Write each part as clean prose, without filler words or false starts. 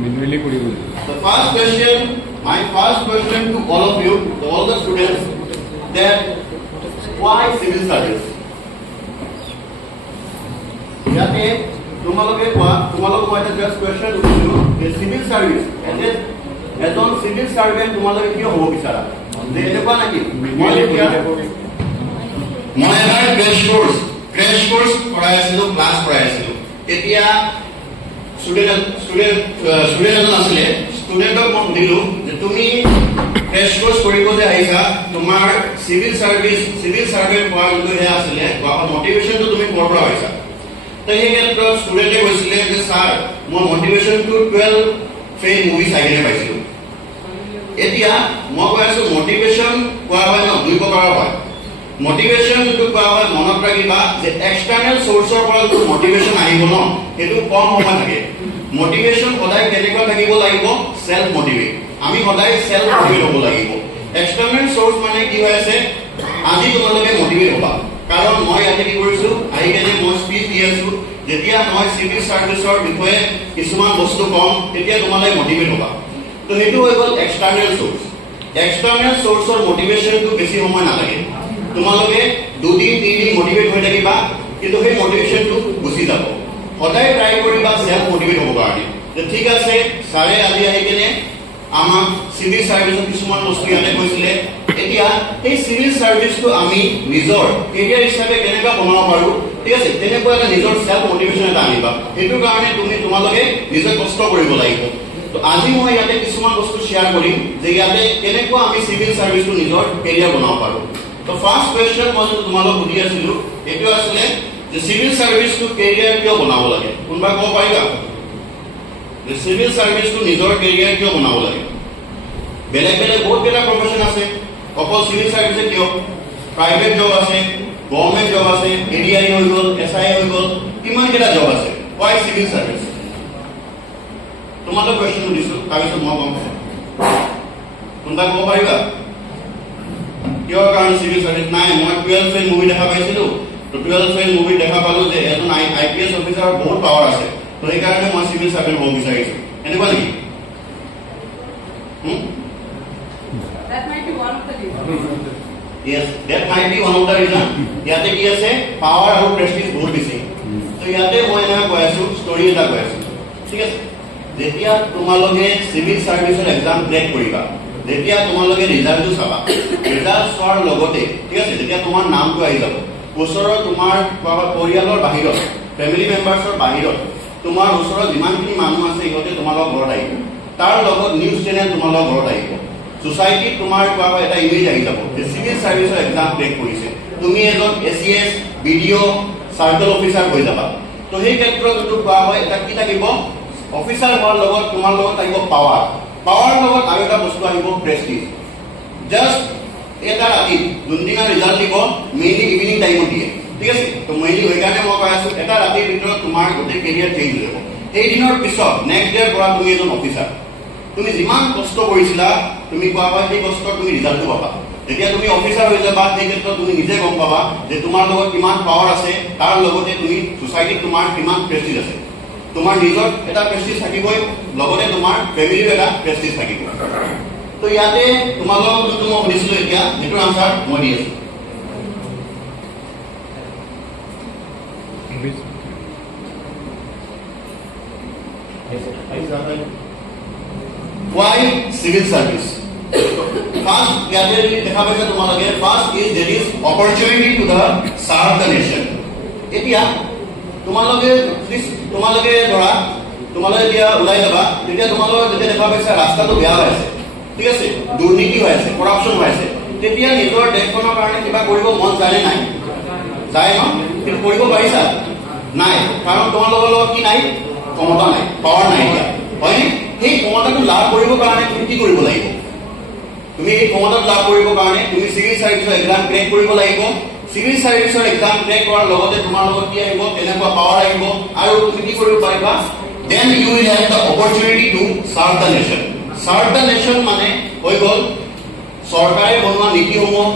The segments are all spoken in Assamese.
The first question, my first question to all of you, to all the students, that why civil service? याते तुम्हालोके मैं just question सुनिलो the civil service and एजन civil servant तुम्हालोके क्यों हो बिचारा जे এনেকুৱা নাকি মই এবাৰ crash course পঢ়াই আছিলো ক্লাস পঢ়াই আছিলো এতিয়া স্টুডেন্ট আসলে স্টুডেন্টক মই দিলো যে তুমি crash course কৰিব যে আইছা তোমাৰ civil servant হোৱাৰ যোনটো হে আসলে মোটিভেশন তো তুমি কৰ পৰা হৈছা তো এই ক্ষেত্ৰত স্টুডেন্টে কৈছিলে যে স্যাৰ মই মোটিভেশন টু 12 ফেল মুভি চাইনে পাইছিলো এতিয়া মই কৈছো মোটিভেশন কোৱা হয় ন দুই প্ৰকাৰৰ হয় মোটিভেশন যেটো কোৱা হয় মনত ৰাখিবা যে এক্সটাৰ্নাল সোৰ্সৰ পৰা যেটো মোটিভেশন আহিব ন হেতু কম হ'ব লাগে মোটিভেশন সদায় কেনেকুৱা থাকিব লাগিব সেলফ মোটিভেট আমি সদায় সেলফ মোটিভেট হ'ব লাগিব এক্সটাৰ্নাল সোৰ্স মানে কি হৈ আছে আজি তোমালোকে মোটিভেট হ'বা কাৰণ মই ইয়াতে কি কৰিছো আহি কেনে মই স্পিচ দি আছো যেতিয়া মই সিভিল সাৰ্ভিসৰ বিষয়ে কিছুমান বস্তু কম তেতিয়া তোমালোকে মোটিভেট হ'বা তো হেতু হৈ গ'ল এক্সটাৰ্নাল সোৰ্সৰ মোটিভেশনটো বেছি সময় নালাগে তোমালোকে দুদিন তিনদিন মোটিভেট হৈ থাকিবা কিন্তু সেই মোটিভেশনটো গুচি যাব সদায় ট্রাই কৰিবা সেলফ মোটিভেট হ'ব কাৰণে যে ঠিক আছে সাৰে আজি আহি কেনে আমাক সিভিল সাৰ্ভিসৰ কিছুমান বস্তু ইয়াতে কৈছিলে এতিয়া এই সিভিল সাৰ্ভিসটো আমি নিজৰ কেৰিয়াৰ হিচাপে কেনেকৈ বনাব পাৰো ঠিক আছে তেনেকৈ এটা নিজৰ সেলফ মোটিভেশন এটা আনিবা এটো কাৰণে তোমালোকে নিজে কষ্ট কৰিব লাগিব তো আজি মই ইয়াতে কিছুমান বস্তু শেয়াৰ কৰিম যে ইয়াতে কেনেকৈ আমি সিভিল সাৰ্ভিসটো নিজৰ কেৰিয়াৰ বনাব পাৰো তো ফাৰ্স্ট কোৱেশ্চন মই তোমালোকক সুধি আছিলো এটো আসলে যে সিভিল সাৰ্ভিসটো কেৰিয়াৰ কিয় বনাব লাগে কোনবা ক'ব পাৰিবা যে সিভিল সাৰ্ভিসটো নিজৰ কেৰিয়াৰ কিয় বনাব লাগে বেলেগ বহুত বেলেগ প্ৰফেশন আছে অকল সিভিল সাৰ্ভিসে কিয় প্ৰাইভেট জব আছে গভৰ্ণমেণ্ট জব আছে এডিআই হৈ গ'ল এসআই হৈ গ'ল কিমান কেটা জব আছে why সিভিল সাৰ্ভিস তোমালোক কোৱেশ্চন দিছো তাৰপিছত মই কম কোনবা ক'ব পাৰিবা কিয় কাৰণ সিভিল সাৰ্ভিস নাই মই 12 ফেল মুভি দেখা পাইছিলো তো 12 ফেল মুভি দেখা পালো যে এজন আইপিএস অফিসাৰ বহুত পাৱাৰ আছে তো এই কাৰণে মই সিভিল সাৰ্ভিস হ'ব বিচাৰিছো এনেকুৱা নেকি That might be one of the reasons. Yes, that might be one of the reason. ইয়াতে কি আছে পাৱাৰ আৰু প্ৰেষ্টিজ বহুত বেছি তো ইয়াতে মই না কৈ আছো ষ্টৰী এটা কৈ আছো ঠিক আছে যেতিয়া তোমালোকে সিভিল সাৰ্ভিসৰ এক্সাম ক্ৰেক কৰিবা যেতিয়া তোমালোকে ৰিজাল্টটো চাবা ৰিজাল্ট চোৱাৰ লগতে ঠিক আছে যেতিয়া তোমাৰ নামটো আহি যাব ওচৰৰ তোমাৰ পৰিয়ালৰ বাহিৰত ফ্যামিলি মেম্বাৰ্ছৰ বাহিৰত তোমাৰ ওচৰৰ যিমানখিনি মানুহ আছে ইহঁতে তোমালোকৰ ঘৰত আহিব তাৰ লগত নিউজ চেনেল তোমালোকৰ ঘৰত আহিব সোসাইটি তোমাৰ এটা ইমেজ আহি যাব যে সিভিল সাৰ্ভিসৰ এক্সাম ক্ৰেক কৰিছে তুমি এজন এসিএস ভিডিও সাৰ্কেল অফিসাৰ হৈ যাবা তো সেই ক্ষেত্ৰত যেটো কোৱা হয় এটা কি থাকিব অফিসাৰ হোৱাৰ লগত তোমাৰ লগত থাকিব পাৱাৰ লগত আৰু এটা বস্তু আহিব প্ৰেষ্টিজ জাস্ট এটা ৰাতি দুদিনৰ ৰিজাল্ট দিব মেইনলি ইভিনিং টাইমত দিয়ে ঠিক আছে তো মেইনলি হৈ কাৰণে মই কৈ আছো এটা ৰাতিৰ ভিতৰত তোমাৰ গোটেই কেৰিয়াৰ চেঞ্জ হৈ যাব এই দিনৰ পিছত নেক্সট ডে পৰা তুমি এজন অফিসাৰ তুমি যিমান কষ্ট কৰিছিলা তুমি কোৱা হয় সেই কষ্ট তুমি ৰিজাল্টটো পাবা যেতিয়া তুমি অফিসাৰ হৈ যাবা সেই ক্ষেত্ৰত তুমি নিজে গম পাবা যে তোমাৰ লগত কিমান পাৱাৰ আছে তাৰ লগতে তুমি সোসাইটিত তোমাৰ কিমান প্ৰেষ্টিজ আছে তোমাৰ নিজৰ এটা প্ৰেষ্টিজ থাকিবই লগতে তোমাৰ ফ্যামিলিৰ এটা প্ৰেষ্টিজ থাকিব তো ইয়াতে তোমালোকক যোনটো মই সুধিছিলো এতিয়া এইটো আনসাৰ মই দি আছো Why civil service? First, याते देखा पाइছে তোমালোকে first is there is opportunity to the serve the nation. এতিয়া তোমালোকে ধৰা তোমালোকে দিয়া ওলাই যাবা তেতিয়া তোমালোকে যেতিয়া দেখা পাইছে ৰাস্তাটো বেয়া হৈ আছে ঠিক আছে দুৰ্নীতি হৈ আছে কৰাপচন হৈ আছে তেতিয়া নিজৰ দেশখনৰ কাৰণে কিবা কৰিব মন যায় নাই যায় ন কিন্তু কৰিব পাৰিছা নাই কাৰণ তোমালোকৰ লগত কি নাই ক্ষমতা নাই পাৱাৰ নাই হয় এই ক্ষমতাটো লাভ কৰিব কাৰণে তুমি কি কৰিব লাগিব তুমি এই ক্ষমতা লাভ কৰিব কাৰণে তুমি সিভিল সাৰ্ভিসৰ এক্সাম ক্ৰেক কৰিব লাগিব সিভিল সাৰ্ভিসৰ এক্সাম ক্ৰেক কৰাৰ লগতে তোমাৰ লগত কি আহিব তেনেকুৱা পাৱাৰ আহিব আৰু তুমি কি কৰিব পাৰিবা then you will have the opportunity to serve the nation মানে হৈ গ'ল চৰকাৰে বনোৱা নীতিসমূহ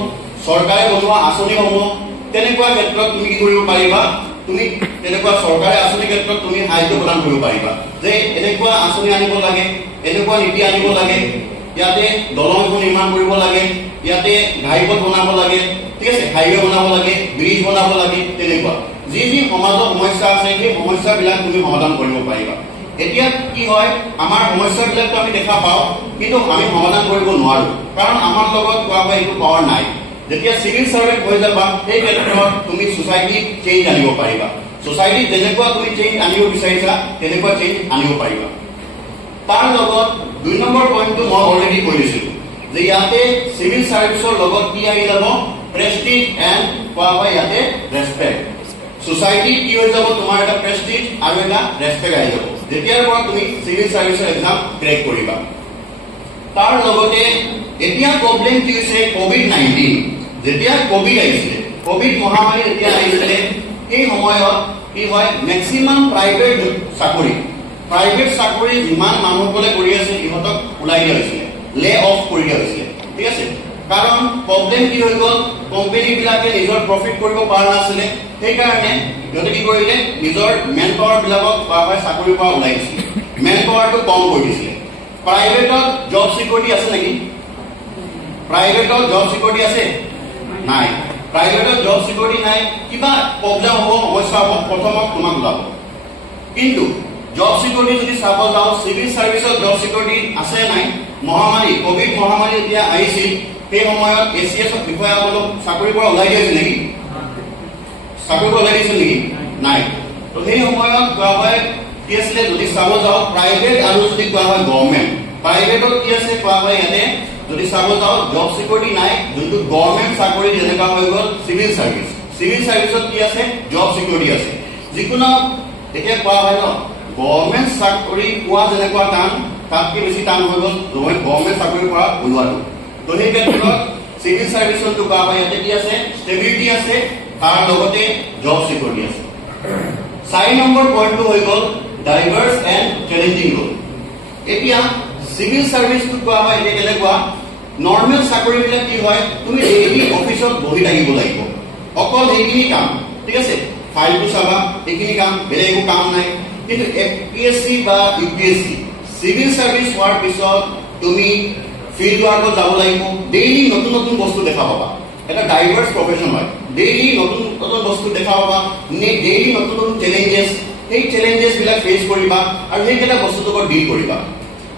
চৰকাৰে বনোৱা আঁচনিসমূহ তেনেকুৱা ক্ষেত্ৰত তুমি কি কৰিব পাৰিবা তুমি তেনেকুৱা চৰকাৰে আঁচনি ক্ষেত্ৰত তুমি সাহায্য প্ৰদান কৰিব পাৰিবা যে এনেকুৱা আঁচনি আনিব লাগে, এনেকুৱা নীতি আনিব লাগে, ইয়াতে দলং নিৰ্মাণ কৰিব লাগে, ইয়াতে ঘাইপথ বনাব লাগে, ঠিক আছে, হাইৱে বনাব লাগে, ব্ৰিজ বনাব লাগে, তেনেকুৱা যি যি সমাজৰ সমস্যা আছে সেই সমস্যাবিলাক তুমি সমাধান কৰিব পাৰিবা। এতিয়া কি হয়, আমাৰ সমস্যাবিলাকতো আমি দেখা পাওঁ, কিন্তু আমি সমাধান কৰিব নোৱাৰো, কাৰণ আমাৰ লগত কোৱা হয় এইটো পাৱাৰ নাই। যেতিয়া চিভিল সাৰ্ভেন্ট হৈ যাবা সেই ক্ষেত্ৰত তুমি সোসাইটিত চেঞ্জ আনিব পাৰিবা। সোসাইটিত যেনেকুৱা তুমি চেঞ্জ আনিব বিচাৰিছা তেনেকুৱা চেঞ্জ আনিব পাৰিবা। তাৰ লগত 2 নম্বৰ পইণ্টটো মই অলৰেডি কৈ দিছিলো যে ইয়াতে চিভিল সাৰ্ভিসৰ লগত কি আহি যাব, প্ৰেষ্টিজ এণ্ড কোৱা হয় ইয়াতে ৰেসপেক্ট। সোসাইটিত কি হৈ যাব, তোমাৰ এটা প্ৰেষ্টিজ আৰু এটা ৰেসপেক্ট আহি যাব যেতিয়াৰ পৰা তুমি চিভিল সাৰ্ভিসৰ এক্সাম ক্ৰেক কৰিবা। তাৰ লগতে এতিয়া প্ৰব্লেম কি হৈছে, কোভিড-19 যেতিয়া কোভিড আহিছিলে, কোভিড মহামাৰী যেতিয়া আহিছিলে এই সময়ত কি হয়, মেক্সিমাম প্ৰাইভেট চাকৰি যিমান মানুহসকলে কৰি আছে ইহঁতক ওলাই দিয়া হৈছিলে, লে অফ কৰি দিয়া হৈছিলে, ঠিক আছে। কাৰণ প্ৰব্লেম কি হৈ গ'ল, কোম্পানীবিলাকে নিজৰ প্ৰফিট কৰিব পৰা নাছিলে, সেইকাৰণে সিহঁতে কি কৰিলে, নিজৰ মেন পাৱাৰ বিলাকক চাকৰিৰ পৰা ওলাই দিছিলে, মেন পাৱাৰটো কম কৰি দিছিলে। প্ৰাইভেটত জব সিকিউৰিটি আছে নেকি? প্ৰাইভেটত জব সিকিউৰিটি আছে নাই? প্ৰাইভেটত জব সিকিউৰিটি নাই, কিবা প্ৰব্লেম হ'ব, সমস্যা হ'ব, প্ৰথমত তোমাক ওলাব। কিন্তু জব সিকিউৰিটি যদি চাব যাওঁ, চিভিল সাৰ্ভিসত জব সিকিউৰিটি আছে নাই? মহামাৰী, কোভিড মহামাৰী যেতিয়া আহিছিল সেই সময়ত ACS বিষয়াসকলক চাকৰিৰ পৰা ওলাই দিছিল নেকি? চাকৰিৰ পৰা ওলাই দিছিল নেকি? নাই। তো সেই সময়ত কোৱা হয় কি আছিলে, যদি চাব যাওঁ প্ৰাইভেট আৰু যদি কোৱা হয় গভৰ্ণমেণ্ট, প্ৰাইভেটত কি আছে কোৱা হয় ইয়াতে যদি চাব যাওঁ জব সিকিউৰিটি নাই, যোনটো গভৰ্ণমেণ্ট চাকৰি যেনেকুৱা হৈ গ'ল চিভিল সাৰ্ভিস, চিভিল সাৰ্ভিসত কি আছে, জব সিকিউৰিটি আছে। যিকোনো এতিয়া কোৱা হয় ন, গভৰ্ণমেণ্ট চাকৰি পোৱা যেনেকুৱা টান তাতকৈ বেছি টান হৈ গ'ল গভৰ্ণমেণ্ট চাকৰিৰ পৰা ওলোৱাটো। তো সেই ক্ষেত্ৰত চিভিল সাৰ্ভিসত কোৱা হয় ইয়াতে কি আছে, ষ্টেবিলিটি আছে, তাৰ লগতে জব সিকিউৰিটি আছে। 4 নম্বৰ পইণ্টটো হৈ গ'ল ডাইভাৰ্ছ এণ্ড চেলেঞ্জিং ৰোল। এতিয়া চিভিল সাৰ্ভিসটো কোৱা হয় এতিয়া কেনেকুৱা, নৰ্মেল চাকৰিবিলাক কি হয়, তুমি ডেইলি অফিচত বহি থাকিব লাগিব, অকল সেইখিনি কাম, ঠিক আছে, ফাইলটো চাবা, এইখিনি কাম, বেলেগ একো কাম নাই। কিন্তু APSC বা UPSC চিভিল সাৰ্ভিস হোৱাৰ পিছত তুমি ফিল্ড ৱাৰ্কত যাব লাগিব, ডেইলি নতুন নতুন বস্তু দেখা পাবা, এটা ডাইভাৰ্ছ প্ৰফেশ্যন হয়, ডেইলি নতুন নতুন বস্তু দেখা পাবা, ডেইলি নতুন নতুন চেলেঞ্জেছ, সেই চেলেঞ্জেছ বিলাক ফেচ কৰিবা আৰু সেইকেইটা বস্তুৰ লগত ডিল কৰিবা,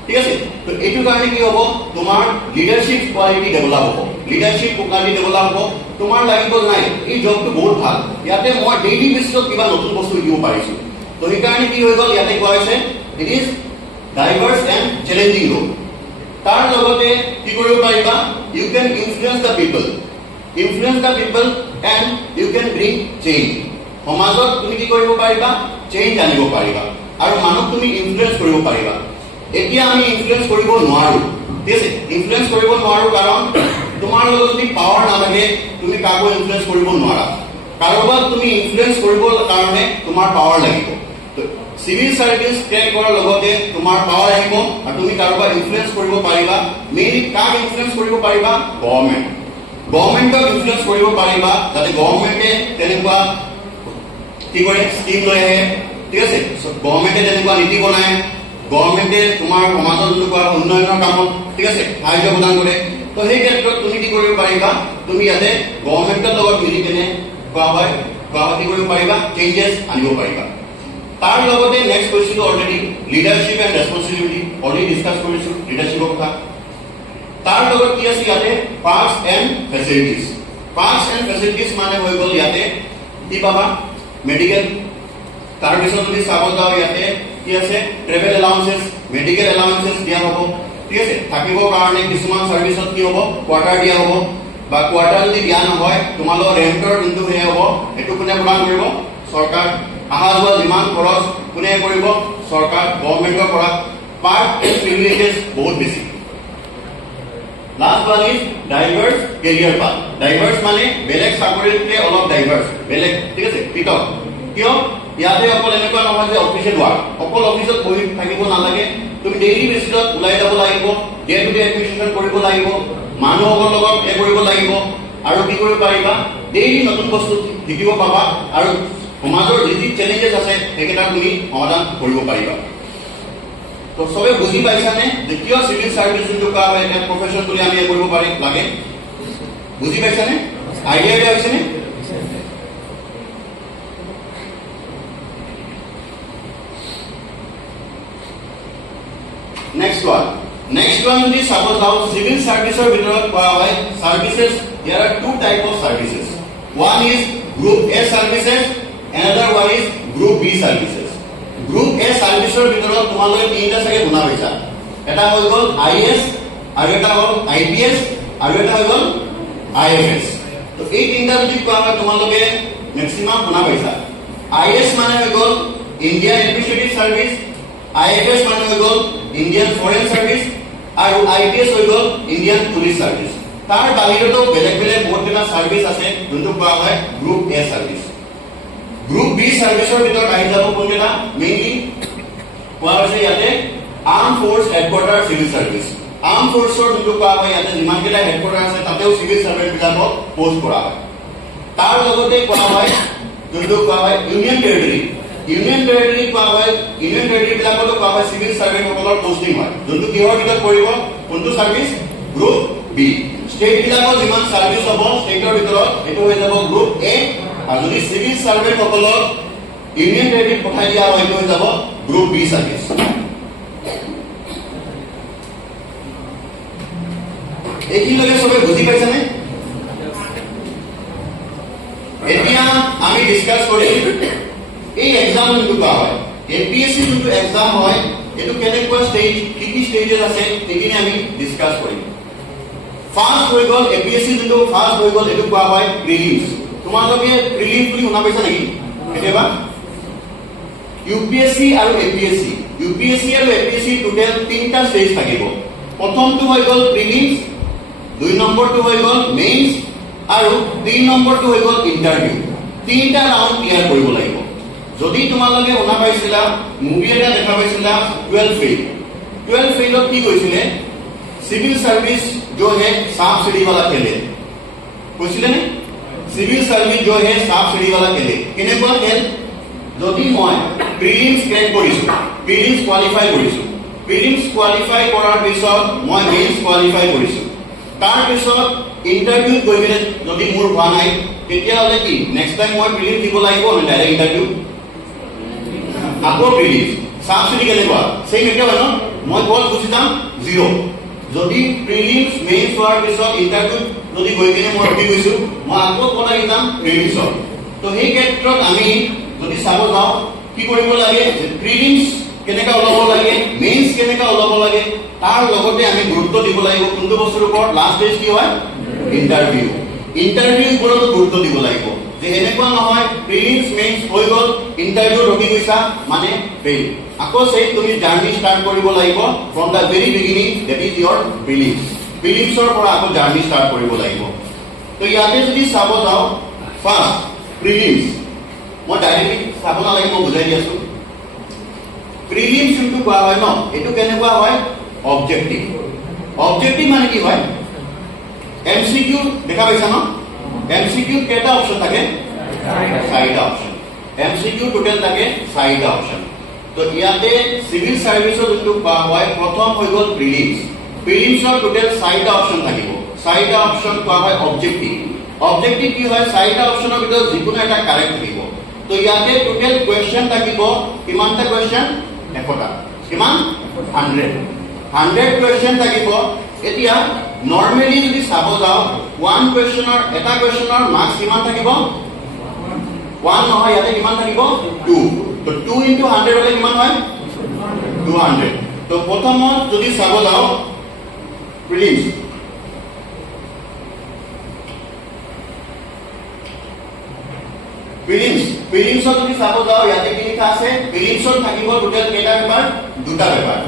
ঠিক আছে। তো এইটো কাৰণে কি হ'ব, তোমাৰ লিডাৰশ্বিপ কোৱালিটি ডেভেলপ হ'ব, লিডাৰশ্বিপ কোৱালিটি ডেভেলপ হ'ব। তোমাৰ লাগিব নাই এই জবটো বহুত ভাল, ইয়াতে মই ডেইলি বেচিছত কিবা নতুন বস্তু দিব পাৰিছো। তো সেইকাৰণে কি হৈ গ'ল, ইয়াতে কোৱা হৈছে it is diverse and challenging role. তাৰ লগতে কি কৰিব পাৰিবা, you can influence the people, and you can bring change. সমাজত তুমি কি কৰিব পাৰিবা, চেঞ্জ আনিব পাৰিবা আৰু মানুহক তুমি ইনফ্লুৱেঞ্চ কৰিব পাৰিবা। এতিয়া আমি ইনফ্লুৱেঞ্চ কৰিব নোৱাৰো, ঠিক আছে, ইনফ্লুৱেঞ্চ কৰিব নোৱাৰো কাৰণ তোমাৰ লগত যদি পাৱাৰ নাথাকে তুমি কাকো ইনফ্লুৱেঞ্চ কৰিব নোৱাৰা। কাৰোবাক তুমি ইনফ্লুৱেঞ্চ কৰিবৰ কাৰণে তোমাৰ পাৱাৰ লাগিব। চিভিল সাৰ্ভিস ক্ৰেক কৰাৰ লগতে তোমাৰ পাৱাৰ আহিব আৰু তুমি কাৰোবাক ইনফ্লুৱেঞ্চ কৰিব পাৰিবা। মেইনলি কাক ইনফ্লুৱেঞ্চ কৰিব পাৰিবা, গভৰ্ণমেণ্টক ইনফ্লুৱেঞ্চ কৰিব পাৰিবা, যাতে গভৰ্ণমেণ্টে তেনেকুৱা কি কৰে, স্কিম লৈ আহে, ঠিক আছে, গভৰ্ণমেণ্টে তেনেকুৱা নীতি বনায়, গভৰ্ণমেণ্টে তোমাৰ সমাজত তেনেকুৱা উন্নয়নৰ কামত, ঠিক আছে, সাহায্য প্ৰদান কৰে। তো সেই ক্ষেত্ৰত তুমি কি কৰিব পাৰিবা, তুমি ইয়াতে গভৰ্ণমেণ্টৰ লগত মিলি কেনে কোৱা হয় কি কৰিব পাৰিবা, চেঞ্জেছ আনিব পাৰিবা। তাৰ লগতে নেক্সট কৈছিলো already leadership and responsibility, already discuss কৰিছো লিডাৰশ্বিপৰ কথা। তাৰ লগত কি আছে ইয়াতে parks and facilities. Parks and facilities মানে হৈ গ'ল ইয়াতে কি পাবা, মেডিকেল। তাৰপিছত যদি চাব যাওঁ ইয়াতে কি আছে, ট্ৰেভেল এলাউন্সেছ, মেডিকেল এলাউন্সেছ দিয়া হ'ব, ঠিক আছে। থাকিবৰ কাৰণে কিছুমান চাৰ্ভিচত কি হ'ব, কোৱাৰ্টাৰ দিয়া হ'ব, বা কোৱাৰ্টাৰ যদি দিয়া নহয় তোমালোকৰ ৰেণ্টৰ যোনটো হে হ'ব সেইটো কোনে প্ৰদান কৰিব, চৰকাৰ। অহা যোৱা যিমান খৰচ কোনে কৰিব, চৰকাৰ, গভৰ্ণমেণ্টৰ পৰা। পাৰ্ক এণ্ড প্ৰিভিলেজেছ বহুত বেছি। Last one is diverse career path. Diverse মানে বেলেগ চাকৰিতকৈ অলপ ডাইভাৰ্ছ, বেলেগ, ঠিক আছে, পৃথক। কিয়, ইয়াতে অকল এনেকুৱা নহয় যে অফিচিয়েল ৱাৰ্ক, অকল অফিচত বহি থাকিব নালাগে, তুমি ডেইলি বেচিছত ওলাই যাব লাগিব, ডে টু ডে এডমিনিষ্ট্ৰেশ্যন কৰিব লাগিব, মানুহৰ লগত কৰিব লাগিব আৰু কি কৰিব পাৰিবা, ডেইলি নতুন বস্তু শিকিব পাবা আৰু সমাজৰ যি চেলেঞ্জেছ আছে সেইকেইটা তুমি সমাধান কৰিব পাৰিবা তো সবে বুজি পাইছানে যে কিয় সিভিল সাৰ্ভিস যোনটো কোৱা হয় এটা প্ৰফেশন বুলি আমি কৰিব পাৰি লাগে বুজি পাইছানে আইডিয়া দিয়া হৈছেনে next one যদি suppose how civil serviceৰ ভিতৰত কোৱা হয় services there are two type of services one is group A services another one is group B services group A serviceৰ ভিতৰত তোমালোকে তিনিটা চাগে শুনা পাইছা এটা হৈ গ'ল IAS আৰু এটা হ'ল IPS আৰু এটা হৈ গ'ল IFS তো এই তিনিটা যদি কোৱা হয় তোমালোকে ম্যাক্সিমাম শুনা পাইছা IAS মানে হৈ গ'ল ইণ্ডিয়ান এডমিনিষ্ট্ৰেটিভ সাৰ্ভিস IFS মানে হৈ গ'ল ইণ্ডিয়ান ফৰেন সাৰ্ভিস আৰু IPS হৈ গ'ল ইণ্ডিয়ান পুলিচ সাৰ্ভিস তাৰ বাহিৰতো বেলেগ বেলেগ বহুতটা সাৰ্ভিস আছে যোনটো কোৱা হয় group A service group B সাৰ্ভিসৰ ভিতৰত আহি যাব কোনটা মেইনলি কোৱা হৈছে ইয়াতে arm force headquarter civil service arm ফোৰ্সৰ যোনটো কোৱা হয় ইয়াতে যিমান কেইটা হেডকোৱাৰ্টাৰ আছে তাতেও সিভিল সাৰ্ভিস বিলাকক পোষ্ট কৰা হয় তাৰ লগতে কোৱা হয় যোনটো কোৱা হয় ইউনিয়ন টেৰিটৰি কোৱা হয় ইউনিয়ন টেৰিটৰি বিলাকতো কোৱা হয় সিভিল সাৰ্ভিস সকলৰ পোষ্টিং হয় যোনটো কিহৰ ভিতৰত পৰিব কোনটো সাৰ্ভিস গ্ৰুপ বি ষ্টেট বিলাকৰ যিমান সাৰ্ভিস হ'ব ষ্টেটৰ ভিতৰত এটো হৈ যাব গ্ৰুপ এ আৰু যদি সিভিল সাৰ্ভিস সকলৰ ইউনিয়ন টেৰিটৰি পঠাই দিয়া হয় এটো হৈ যাব গ্ৰুপ বি সাৰ্ভিস এইখিনিলৈকে সবে বুজি পাইছানে এতিয়া আমি ডিসকাস কৰিম এই এক্সাম যোনটো কোৱা হয় এপিএসসি যোনটো এক্সাম হয় এটো কেনেকুৱা ষ্টেজ কি ষ্টেজেছ আছে সেইখিনি আমি ডিসকাস কৰিম ফাৰ্স্ট হৈ গ'ল এপিএসসি যোনটো ফাৰ্স্ট হৈ গ'ল এটো কোৱা হয় প্ৰিলিমছ তোমালোকে প্ৰিলিমছ বুলি শুনা পাইছা নেকি কেতিয়াবা ইউপিএসসি আৰু এপিএসসি আৰু এপিএসসি টোটাল তিনটা ষ্টেজ থাকিব প্ৰথমটো হৈ গ'ল প্ৰিলিমছ দুই নম্বৰটো হৈ গ'ল মেইনছ আৰু তিন নম্বৰটো হৈ গ'ল ইন্টাৰভিউ তিনটা ৰাউন্ড ক্লিয়াৰ কৰিব লাগিব যদি তোমালোকে শুনা পাইছিলা মুভি এটা দেখা পাইছিলা 12 फेल কি কৈছিলে सिविल सर्विस जो है सांप सीढ़ी वाला खेले কৈছিলে নে सिविल सर्विस जो है सांप सीढ़ी वाला खेले কেনেকুৱা খেল যদি মই প্ৰিলিমছ ক্ৰেক কৰিছো প্ৰিলিমছ কোৱালিফাই কৰাৰ পিছত মই মেইনছ কোৱালিফাই কৰিছো তাৰ পিছত ইন্টাৰভিউ গৈ কিনে যদি মোৰ হোৱা নাই তেতিয়া হলে কি নেক্সট টাইম মই প্ৰিলিমছ দিব লাগিব নে ডাইৰেক্ট ইন্টাৰভিউ আকৌ প্ৰিলিমছ সাবসিডি কেনেকুৱা সেই মেটা হয় ন মই কল গুছি যাম 0 যদি প্ৰিলিমছ মেইনছ হোৱাৰ পিছত ইন্টাৰভিউ যদি গৈ কিনে মই ৰখি গৈছো মই আকৌ কল আহি যাম প্ৰিলিমছৰ তো এই ক্ষেত্ৰত আমি যদি চাব যাওঁ কি কৰিব লাগে প্ৰিলিমছ কেনেকা ওলাব লাগে মেইনছ কেনেকা ওলাব লাগে তাৰ লগতে আমি গুৰুত্ব দিব লাগিব কোনটো বস্তুৰ ওপৰত লাষ্ট ষ্টেজ কি হয় ইন্টাৰভিউ ওপৰত গুৰুত্ব দিব লাগিব যে এনেকুৱা নহয় প্ৰিলিমছ মেইনছ হৈ গ'ল ইন্টাৰভিউ ৰখি গৈছা মানে ফেইল আকৌ সেই তুমি জাৰ্নি ষ্টাৰ্ট কৰিব লাগিব from the very beginning that is your প্ৰিলিমছৰ পৰা আকৌ জাৰ্নি ষ্টাৰ্ট কৰিব লাগিব তো ইয়াতে যদি চাব যাওঁ ফাৰ্স্ট প্ৰিলিমছ মই ডাইৰেক্টলি চাব নালাগিব বুজাই দি আছো প্ৰিলিমছ যোনটো কোৱা হয় ন এইটো কেনেকুৱা হয় অবজেক্টিভ মানে কি হয় এমসিকিউ দেখা পাইছা ন এমসিকিউ কেইটা অপশন থাকে 4টা অপশন এমসিকিউ টোটাল থাকে 4টা অপশন তো ইয়াতে সিভিল সাৰ্ভিসৰ যোনটো কোৱা হয় প্ৰথম হৈ গ'ল প্ৰিলিমছৰ টোটাল 4টা অপশন থাকিব 4টা অপশন কোৱা হয় অবজেক্টিভ কি হয় 4টা অপশনৰ ভিতৰত যিকোনো এটা কাৰেক্ট থাকিব তো ইয়াতে টোটাল কোৱেশ্চন থাকিব কিমানটা কোৱেশ্চন 100টা কিমান 100 কোৱেশ্চন থাকিব এতিয়া নৰমালি যদি চাব যাও ওয়ান কোৱেশ্চনৰ এটা কোৱেশ্চনৰ মার্কস কিমান থাকিব 1 নহয় ইয়াতে কিমান থাকিব 2 তো 2 * 100 হলে কিমান হয় 200 তো প্ৰথমত যদি চাব যাও প্ৰিলিমছ যদি চাব যাও ইয়াতে কিটা আছে প্ৰিলিমছৰ থাকিব টোটাল কেইটা পেপাৰ দুটা পেপাৰ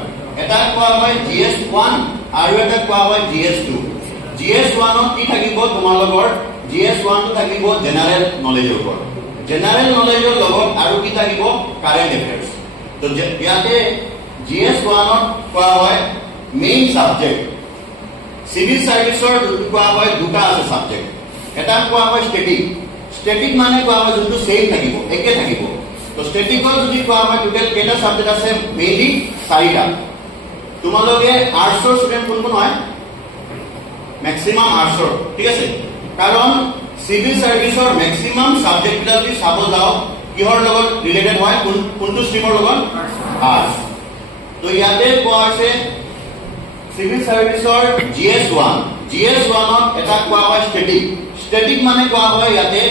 এটা কোৱা হয় GS1 আৰু এটা কোৱা হয় GS2 GS1 ত কি থাকিব তোমালোকৰ GS1 টো থাকিব জেনাৰেল নলেজৰ ওপৰত জেনাৰেল নলেজৰ লগত আৰু কি থাকিব কাৰেন্ট এফেয়াৰ্স তো ইয়াতে GS1 ত কোৱা হয় মেইন সাবজেক্ট সিভিল সাৰ্ভিসৰ কোৱা হয় দুটা আছে সাবজেক্ট এটা কোৱা হয় স্ট্যাটিক মানে কোৱা হয় যোনটো সেম থাকিব একে থাকিব তো স্ট্যাটিকৰ যদি কোৱা হয় টোটাল কেইটা সাবজেক্ট আছে মেইনলি 4টা তোমালোকে আৰ্টছৰ ষ্টুডেন্ট কোন কোন হয় ম্যাক্সিমাম আৰ্টছৰ ঠিক আছে কাৰণ সিভিল সাৰ্ভিসৰ ম্যাক্সিমাম সাবজেক্ট বিলাক যদি চাব যাও কিহৰ লগত ৰিলেটেড হয় কোনটো ষ্ট্ৰীমৰ লগত আৰ্টছ তো ইয়াতে কোৱা আছে সিভিল সাৰ্ভিসৰ GS1 GS1ত এটা কোৱা হয় স্ট্যাটিক মানে কোৱা হয় ইয়াতে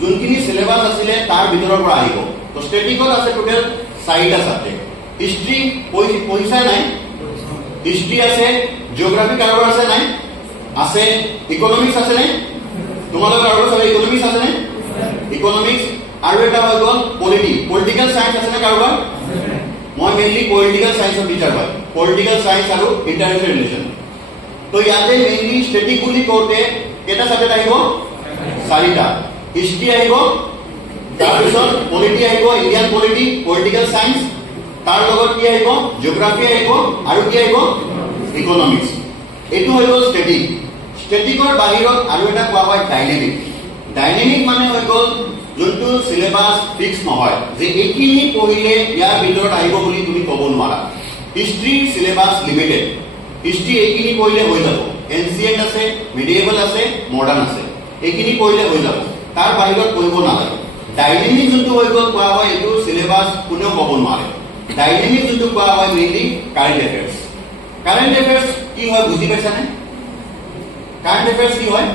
যোনখিনি সিলেবাস আছিল তাৰ ভিতৰৰ পৰা আহিব তো স্ট্যাটিকত আছে টোটাল 4টা সাবজেক্ট হিস্ট্ৰি পইচা নাই হিস্ট্ৰি আছে জিওগ্ৰাফি কাৰোবাৰ আছে নাই আছে ইকোনমিক্স আছে নাই তোমালোকৰ কাৰোবাৰ আছে ইকোনমিক্স আছে নাই ইকোনমিক্স আৰু এটা হৈ গ'ল পলিটিক্যাল সায়েন্স আছে না কাৰোবাৰ মই মেইনলি পলিটিক্যাল সায়েন্সৰ টিচাৰ হয় পলিটিক্যাল সায়েন্স আৰু ইন্টাৰনেশ্যনেল ৰিলেশন তো ইয়াতে মেইনলি স্ট্যাটিক বুলি কওঁতে কেইটা সাবজেক্ট আহিব 4টা হিস্ট্রি আহিব তাৰপিছত পলিটি আহিব ইন্ডিয়ান পলিটিক্যাল সায়েন্স তাৰ লগত কি আহিব জিওগ্ৰাফি আহিব আৰু কি আহিব ইকোনমিক্স এটো হৈ গ'ল স্ট্যাটিকৰ বাহিৰত আৰু এটা কোৱা হয় ডাইনামিক মানে হৈ গ'ল যোনটো সিলেবাস ফিক্স নহয় যে এইখিনি পঢ়িলে ইয়াৰ ভিতৰত আহিব বুলি তুমি ক'ব নোৱাৰা হিস্ট্রি সিলেবাস লিমিটেড হিস্ট্রি এইখিনি পঢ়িলে হৈ যাব এনসিয়েন্ট আছে মিডিয়েবল আছে মডার্ন আছে এইখিনি পঢ়িলে হৈ যাব তাৰ বাহিৰত পঢ়িব নালাগে ডাইনামিক যোনটো হৈ গ'ল কোৱা হয় এইটো সিলেবাস কোনেও ক'ব নোৱাৰে ডাইনামিক যোনটো কোৱা হয় মেইনলি কারেন্ট অ্যাফেয়ার্স কি হয় বুজি পাইছানে কারেন্ট অ্যাফেয়ার্স কি হয়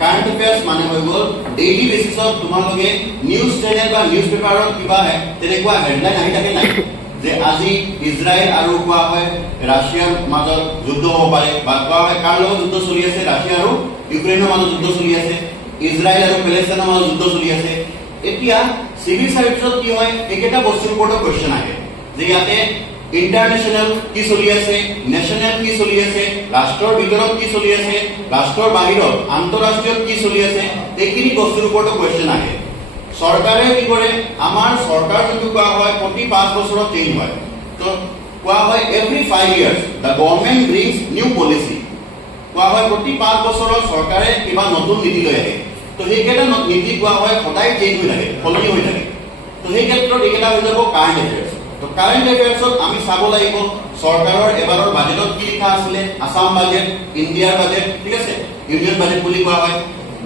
কারেন্ট অ্যাফেয়ার্স মানে হৈ গ'ল ডেইলি বেসিছত তোমালোকে নিউজ চ্যানেল বা নিউজ পেপাৰত কিবা তেনেকুৱা হেডলাইন আহি থাকে নাই যে আজি ইজৰাইল আৰু কোৱা হয় ৰাছিয়াৰ মাজত যুদ্ধ হ'ব পাৰে বা কোৱা হয় কাৰ লগত যুদ্ধ চলি আছে ৰাছিয়া আৰু ইউক্ৰেইনৰ মাজত যুদ্ধ চলি আছে ইজৰাইল আৰু পেলেষ্টাইনৰ মাজত যুদ্ধ চলি আছে এতিয়া সিভিল সাৰ্ভিসত কি হয় একেটা বস্তুৰ ওপৰত কোৱেশ্চন আহে যে ইয়াতে ইন্টাৰনেশ্যনেল কি চলি আছে নেশ্যনেল কি চলি আছে ৰাষ্ট্ৰৰ ভিতৰত কি চলি আছে ৰাষ্ট্ৰৰ বাহিৰত আন্তঃৰাষ্ট্ৰীয় কি চলি আছে এইখিনি বস্তুৰ ওপৰত কোৱেশ্চন আহে সৰকাৰে কি কৰে আমাৰ সৰকাৰ কিন্তু কোৱা হয় প্ৰতি 5 বছৰত চেঞ্জ হয় তো কোৱা হয় every 5 years the government brings new policy কোৱা হয় প্ৰতি 5 বছৰত সৰকাৰে কিবা নতুন নীতি লৈ আহে তো সেইকেইটা নীতি কোৱা হয় সদায় চেঞ্জ হৈ থাকে সলনি হৈ থাকে তো সেই ক্ষেত্ৰত এইকেইটা হৈ যাব কাৰেন্ট অ্যাফেয়াৰ্স তো কাৰেন্ট অ্যাফেয়াৰ্সত আমি চাব লাগিব সৰকাৰৰ এবাৰৰ বাজেটত কি লিখা আছিল আসাম বাজেট ইন্ডিয়াৰ বাজেট ঠিক আছে ইউনিয়ন বাজেট বুলি কোৱা হয়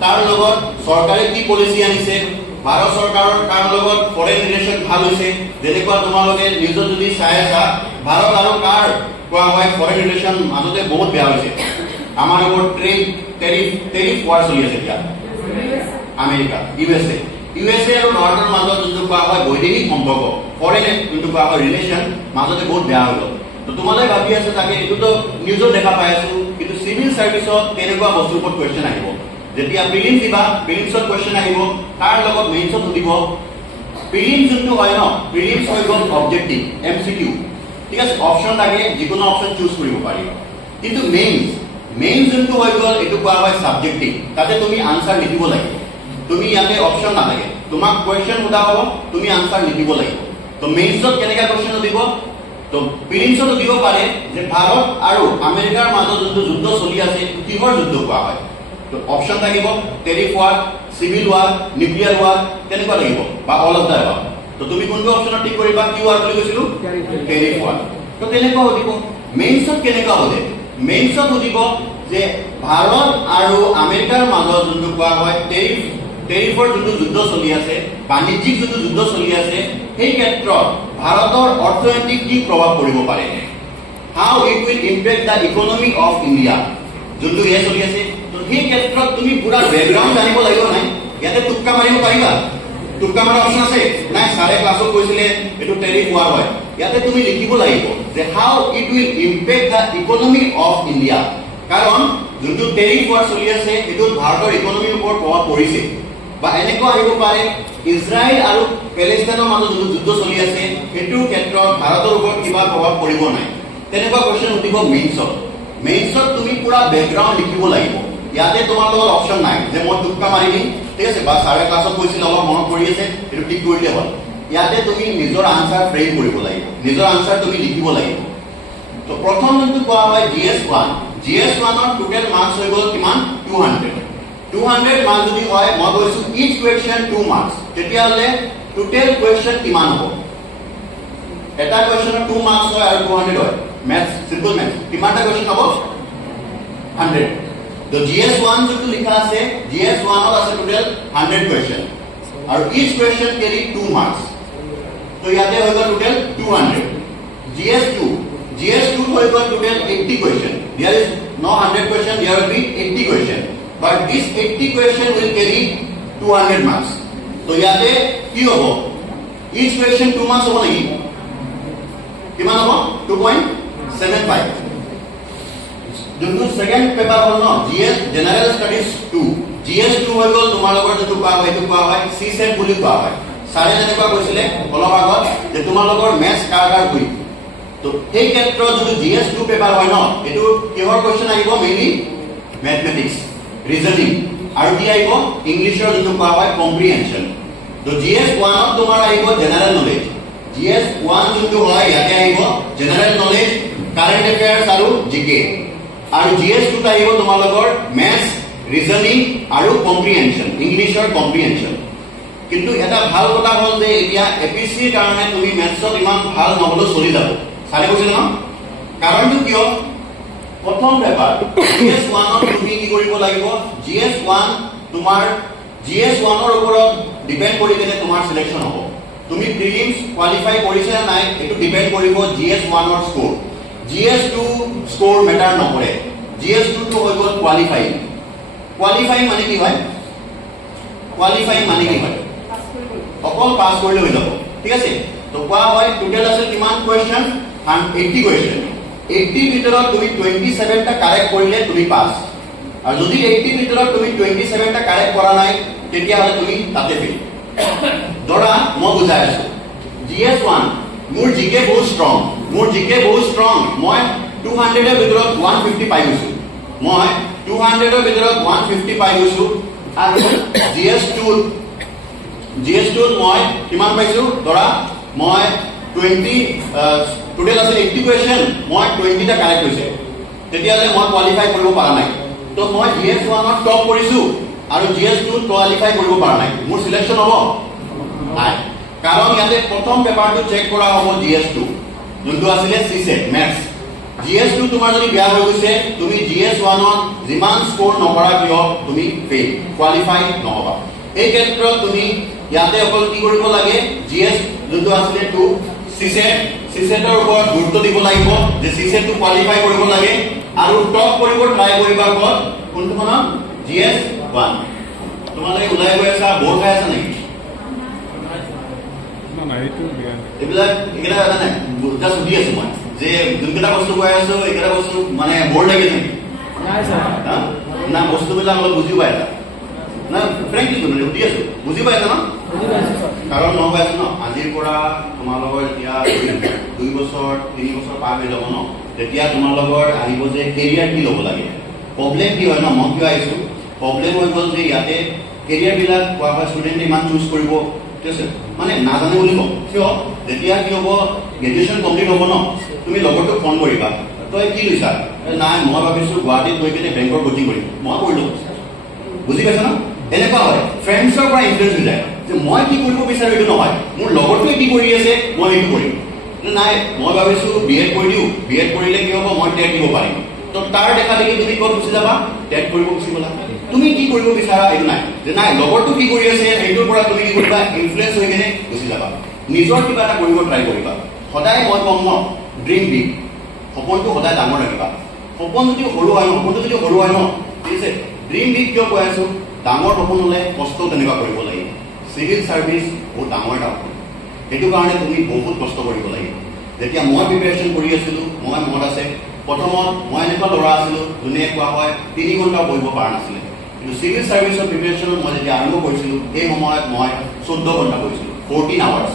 তাৰ লগত সৰকাৰে কি পলিসি আনিছে ভাৰত সৰকাৰৰ কাৰ লগত ফৰেন ৰিলেশন ভাল হৈছে যেনেকুৱা তোমালোকে নিউজত যদি চাই আছা ভাৰত আৰু কাৰ কোৱা হয় ফৰেন ৰিলেশন মাজতে বহুত বেয়া হৈছে আমাৰ ওপৰত টেৰিফ ওয়াৰ চলি আছে এতিয়া আমেৰিকা ইউএসএ আৰু ভাৰতৰ মাজত যোনটো কোৱা হয় বৈদেশিক সম্পৰ্ক ফৰেন যোনটো কোৱা হয় ৰিলেশন মাজতে বহুত বেয়া হৈ গ'ল তো তোমালোকে ভাবি আছে তাকে এইটোতো নিউজত দেখা পাই আছো কিন্তু সিভিল সার্ভিসত তেনেকুৱা বস্তুৰ ওপৰত কোৱেশ্চন আহিব যেতিয়া প্ৰিলিম দিবা প্ৰিলিমছত কোৱেশ্চন আহিব তাৰ লগত মেইনছত সুধিব প্ৰিলিম যোনটো হয় ন প্ৰিলিমছ হৈ গ'ল অবজেক্টিভ এমসিকিউ ঠিক আছে অপচন থাকে যিকোনো অপচন চুজ কৰিব পাৰি কিন্তু মেইন যোনটো হৈ গ'ল এইটো কোৱা হয় সাবজেক্টিভ তাতে তুমি আনসাৰ লিখিব লাগিব তুমি ইয়াতে অপচন নাথাকে তোমাক কোৱেশ্চন সোধা হ'ব তুমি আনসাৰ লিখিব লাগিব তো মেইনছত কেনেকা কোৱেশ্চন দিব তো প্ৰিলিমছত দিব পাৰে যে ভাৰত আৰু আমেৰিকাৰ মাজত যোনটো যুদ্ধ চলি আছে কিহৰ যুদ্ধ কোৱা হয় তো অপশন থাকিব tariff war civil war nuclear war তেনেকুৱা লাগিব বা অল অফ দা ওয়াৰ তো তুমি কোনটো অপশন ঠিক কৰিবা কি ওয়াৰ বুলি কৈছিলো টেৰিফ ওয়াৰ তো তেনেকুৱা হ'ব মেইনছত কেনেকুৱা হ'ব মেইনছত হ'ব যে ভাৰত আৰু আমেৰিকাৰ মাজত যোনটো কোৱা হয় টেৰিফৰ যোনটো যুদ্ধ চলি আছে বাণিজ্যিক যোনটো যুদ্ধ চলি আছে সেই ক্ষেত্ৰত ভাৰতৰ অৰ্থনৈতিক কি প্ৰভাৱ পৰিব পাৰে how it will impact the economy of India যোনটো ইয়ে চলি আছে তো সেই ক্ষেত্ৰত তুমি পুৰা ব্যাকগ্ৰাউণ্ড জানিব লাগিব নাই ইয়াতে টুক্কা মাৰিব পাৰিবা টুক্কা মাৰা অপচন আছে নাই সাৰে ক্লাছত কৈছিলে এটো টেৰিফ ওয়াৰ হয় ইয়াতে তুমি লিখিব লাগিব যে how it will impact the economy of India কাৰণ যোনটো টেৰিফ ওয়াৰ চলি আছে এটো ভাৰতৰ ইকোনমিৰ ওপৰত প্ৰভাৱ পৰিছে বা এনেকুৱা আহিব পাৰে ইজৰাইল আৰু পেলেষ্টাইনৰ মাজত যোনটো যুদ্ধ চলি আছে এটোৰ ক্ষেত্ৰত ভাৰতৰ ওপৰত কিবা প্ৰভাৱ পৰিব নাই তেনেকুৱা কোৱেশ্চন উঠিব মেইনছত তুমি পুৰা ব্যাকগ্ৰাউণ্ড লিখিব লাগিব ইয়াতে তোমাৰ লগত অপচন নাই যে মই টুক্কা মাৰি দিম ঠিক আছে বা সাৰে ক্লাছত কৈছিল অলপ মনত পৰি আছে এটো ঠিক কৰিলে হ'ল ইয়াতে তুমি নিজৰ আনসাৰ ফ্ৰেম কৰিব লাগিব নিজৰ আনসাৰ তুমি লিখিব লাগিব তো প্ৰথম যোনটো কোৱা হয় GS1 ৰ টোটাল মাৰ্কস হৈ গ'ল কিমান 200 200 মাৰ্ক যদি হয় মই কৈছো ইচ কোৱেশ্চন 2 মাৰ্কস তেতিয়া হলে টোটাল কোৱেশ্চন কিমান হ'ব এটা কোৱেশ্চনৰ 2 মাৰ্কস হয় আৰু 200 হয় ম্যাথ সিম্পল ম্যাথ কিমানটা কোৱেশ্চন হ'ব 100 তো GS1 যেটো লিখা আছে GS1 ত আছে টোটাল 100 কোৱেশ্চন আৰু ইচ কোৱেশ্চন কেৰি 2 মাৰ্কস তো ইয়াতে হৈ গ'ল টোটাল 200 GS2 হৈ গ'ল total 80 question there is no 100 question there will be 80 question but this 80 question will carry 200 marks তো ইয়াতে কি হ'ব each question 2 marks হ'ব নেকি কিমান হ'ব 2.75 যোনটো সেকেন্ড পেপাৰ হ'ল ন GS জেনাৰেল ষ্টাডিজ 2 GS2 হৈ গ'ল তোমাৰ লগৰ যেটো কোৱা হয় C-set বুলি কোৱা হয় সাৰে যেনেকুৱা কৈছিলে অলপ আগত যে তোমাৰ লগৰ মেথছ কাৰ কৰি তো এই ক্ষেত্ৰত যদি GS2 পেপাৰ হয় ন এটো কিহৰ কোৱেশ্চন আহিব মেইনলি ম্যাথমেটিক্স ৰিজনিং আৰু কি আহিব ইংলিছৰ যেটো কোৱা হয় কম্প্ৰিহেনশন তো GS1 ত তোমাৰ আহিব জেনাৰেল নলেজ GS1 যেটো হয় ইয়াতে আহিব জেনাৰেল নলেজ কাৰেন্ট এফেয়াৰ্স আৰু জিকে আৰু GS2 ত আহিব তোমাৰ লগৰ ম্যাথছ ৰিজনিং আৰু কম্প্ৰিহেনশন ইংলিছৰ কম্প্ৰিহেনশন কিন্তু এটা ভাল কথা হ'ল যে এতিয়া এপিসি ৰ কাৰণে তুমি ম্যাথছত ইমান ভাল নহলো চলি যাব সাৰে কৈছিল ন কাৰণটো কিয় প্ৰথম পেপাৰ GS1 ত তুমি কি কৰিব লাগিব GS1 তোমাৰ GS1 ৰ ওপৰত ডিপেন্ড কৰি কেনে তোমাৰ সিলেকশন হ'ব তুমি প্ৰিলিমছ কোৱালিফাই কৰিছা না নাই এটো ডিপেন্ড কৰিব GS1 ৰ স্কোৰ GS2 স্কোৰ মেটাৰ নকৰে GS2 তো হৈ গ'ল কোৱালিফাই মানে কি হয় কোৱালিফাই মানে কি হয় অকল পাস কৰিলে হৈ যাব ঠিক আছে তো কোৱা হয় টোটাল আছে কিমান কোৱেশ্চন 80 কোৱেশ্চন 80 ভিতৰত তুমি 27 টা কাৰেক্ট কৰিলে তুমি পাস আৰু যদি 80 ভিতৰত তুমি 27 টা কাৰেক্ট কৰা নাই তেতিয়া হলে তুমি তাতে ফেল ধৰা মই বুজাই আছো GS1 মোৰ জিকে বহুত ষ্ট্ৰং মই 200 ৰ ভিতৰত 150 পাই গৈছো মই 200 ৰ ভিতৰত 150 পাই গৈছো আৰু GS2 মই কিমান পাইছো ধৰা মই 20 টোটাল আছে 80 কোৱেশ্চন মই 20 টা কাৰেক্ট হৈছে তেতিয়ালে মই কোৱালিফাই কৰিব পৰা নাই তো মই GS1 ত টপ কৰিছো আৰু GS2 ত কোৱালিফাই কৰিব পৰা নাই মোৰ সিলেকশন হ'ব নাই কাৰণ ইয়াতে প্ৰথম পেপাৰটো চেক কৰা হ'ব GS2 যোনটো আছিল C-set ম্যাথছ GS2 তোমাৰ যদি বেয়া হৈ গৈছে তুমি GS1 ত যিমান স্কোৰ নকৰা কিয় তুমি ফেল কোৱালিফাই নহবা এই ক্ষেত্ৰত তুমি ইয়াতে অকল কি কৰিব লাগে GS যোনটো আছিল 2 C-set ৰ ওপৰত গুৰুত্ব দিব লাগিব যে C-set টো কোৱালিফাই কৰিব লাগে আৰু টপ কৰিব ট্ৰাই কৰিবা ক'ত কোনটো মান GS1 তোমালোকে উলাই গৈ আছা বৰ খাই আছা নেকি না এইটো এইবিলাক নাই জাস্ট সুধি আছো মই যে যোনকেইটা বস্তু কৈ আছো এইকেইটা বস্তু মানে বৰ লাগি নেকি নাই স্যাৰ না বস্তুবিলাক অলপ বুজি পাই না ফ্ৰেঙ্কলি মানে সুধি আছো বুজি পাইছা ন বুজি পাইছো কাৰণ ন পাইছো ন আজিৰ পৰা তোমালোকৰ এতিয়া 2 বছৰ 3 বছৰ পাৰ হৈ যাব ন তেতিয়া তোমালোকৰ আহিব যে কেৰিয়াৰ কি ল'ব লাগে প্ৰবলেম কি হয় ন মই কি আহিছো প্ৰবলেম হৈ গ'ল যে ইয়াতে কেৰিয়াৰ বিলাক কোৱা হয় ষ্টুডেন্ট ইমান চুজ কৰিব ঠিক আছে মানে নাজানে বুলি কম কিয় যেতিয়া কি হ'ব গ্ৰেজুৱেচন কমপ্লিট হ'ব ন তুমি লগৰটো ফোন কৰিবা তই কি লৈছা নাই মই ভাবিছো গুৱাহাটীত গৈ কিনে বেংকৰ কোচিং কৰিম মই কৰিলো বুজি পাইছা ন এনেকুৱা হয় ফ্ৰেণ্ডছৰ পৰা ইনফ্লুৱেঞ্চ হৈ যায় যে মই কি কৰিব বিচাৰো এইটো নহয় মোৰ লগৰটোৱে কি কৰি আছে মই এইটো কৰিম নাই মই ভাবিছো বিএড কৰি দিও বিএড কৰিলে কি হ'ব মই টেট দিব পাৰিম তো তাৰ দেখা দেখি তুমি ক'ত গুচি যাবা টেট কৰিব গুচি গ'লা তুমি কি কৰিব বিচাৰা এইটো নাই যে নাই লগৰটো কি কৰি আছে এইটোৰ পৰা তুমি কি কৰিবা ইনফ্লুৱেঞ্চ হৈ কিনে গুচি যাবা নিজৰ কিবা এটা কৰিব ট্ৰাই কৰিবা সদায় মই কম ন ড্ৰিম বিগ সপোনটো সদায় ডাঙৰ ৰাখিবা সপোন যদি সৰু হয় ন ঠিক আছে ড্ৰিম বিগ কিয় কৈ আছো ডাঙৰ সপোন হলে কষ্ট তেনেকুৱা কৰিব লাগিব সিভিল সাৰ্ভিস বহুত ডাঙৰ এটা সপোন এইটো কাৰণে তুমি বহুত কষ্ট কৰিব লাগিব যেতিয়া মই প্ৰিপাৰেচন কৰি আছিলো মই মনত আছে প্ৰথমত মই এনেকুৱা ল'ৰা আছিলো যোনে কোৱা হয় 3 ঘণ্টা পঢ়িব পৰা নাছিলে কিন্তু সিভিল সাৰ্ভিসৰ প্ৰিপাৰেচন মই যেতিয়া আৰম্ভ কৰিছিলো এই সময়ত মই 14 ঘণ্টা পঢ়িছিলো 14 আৱাৰ্ছ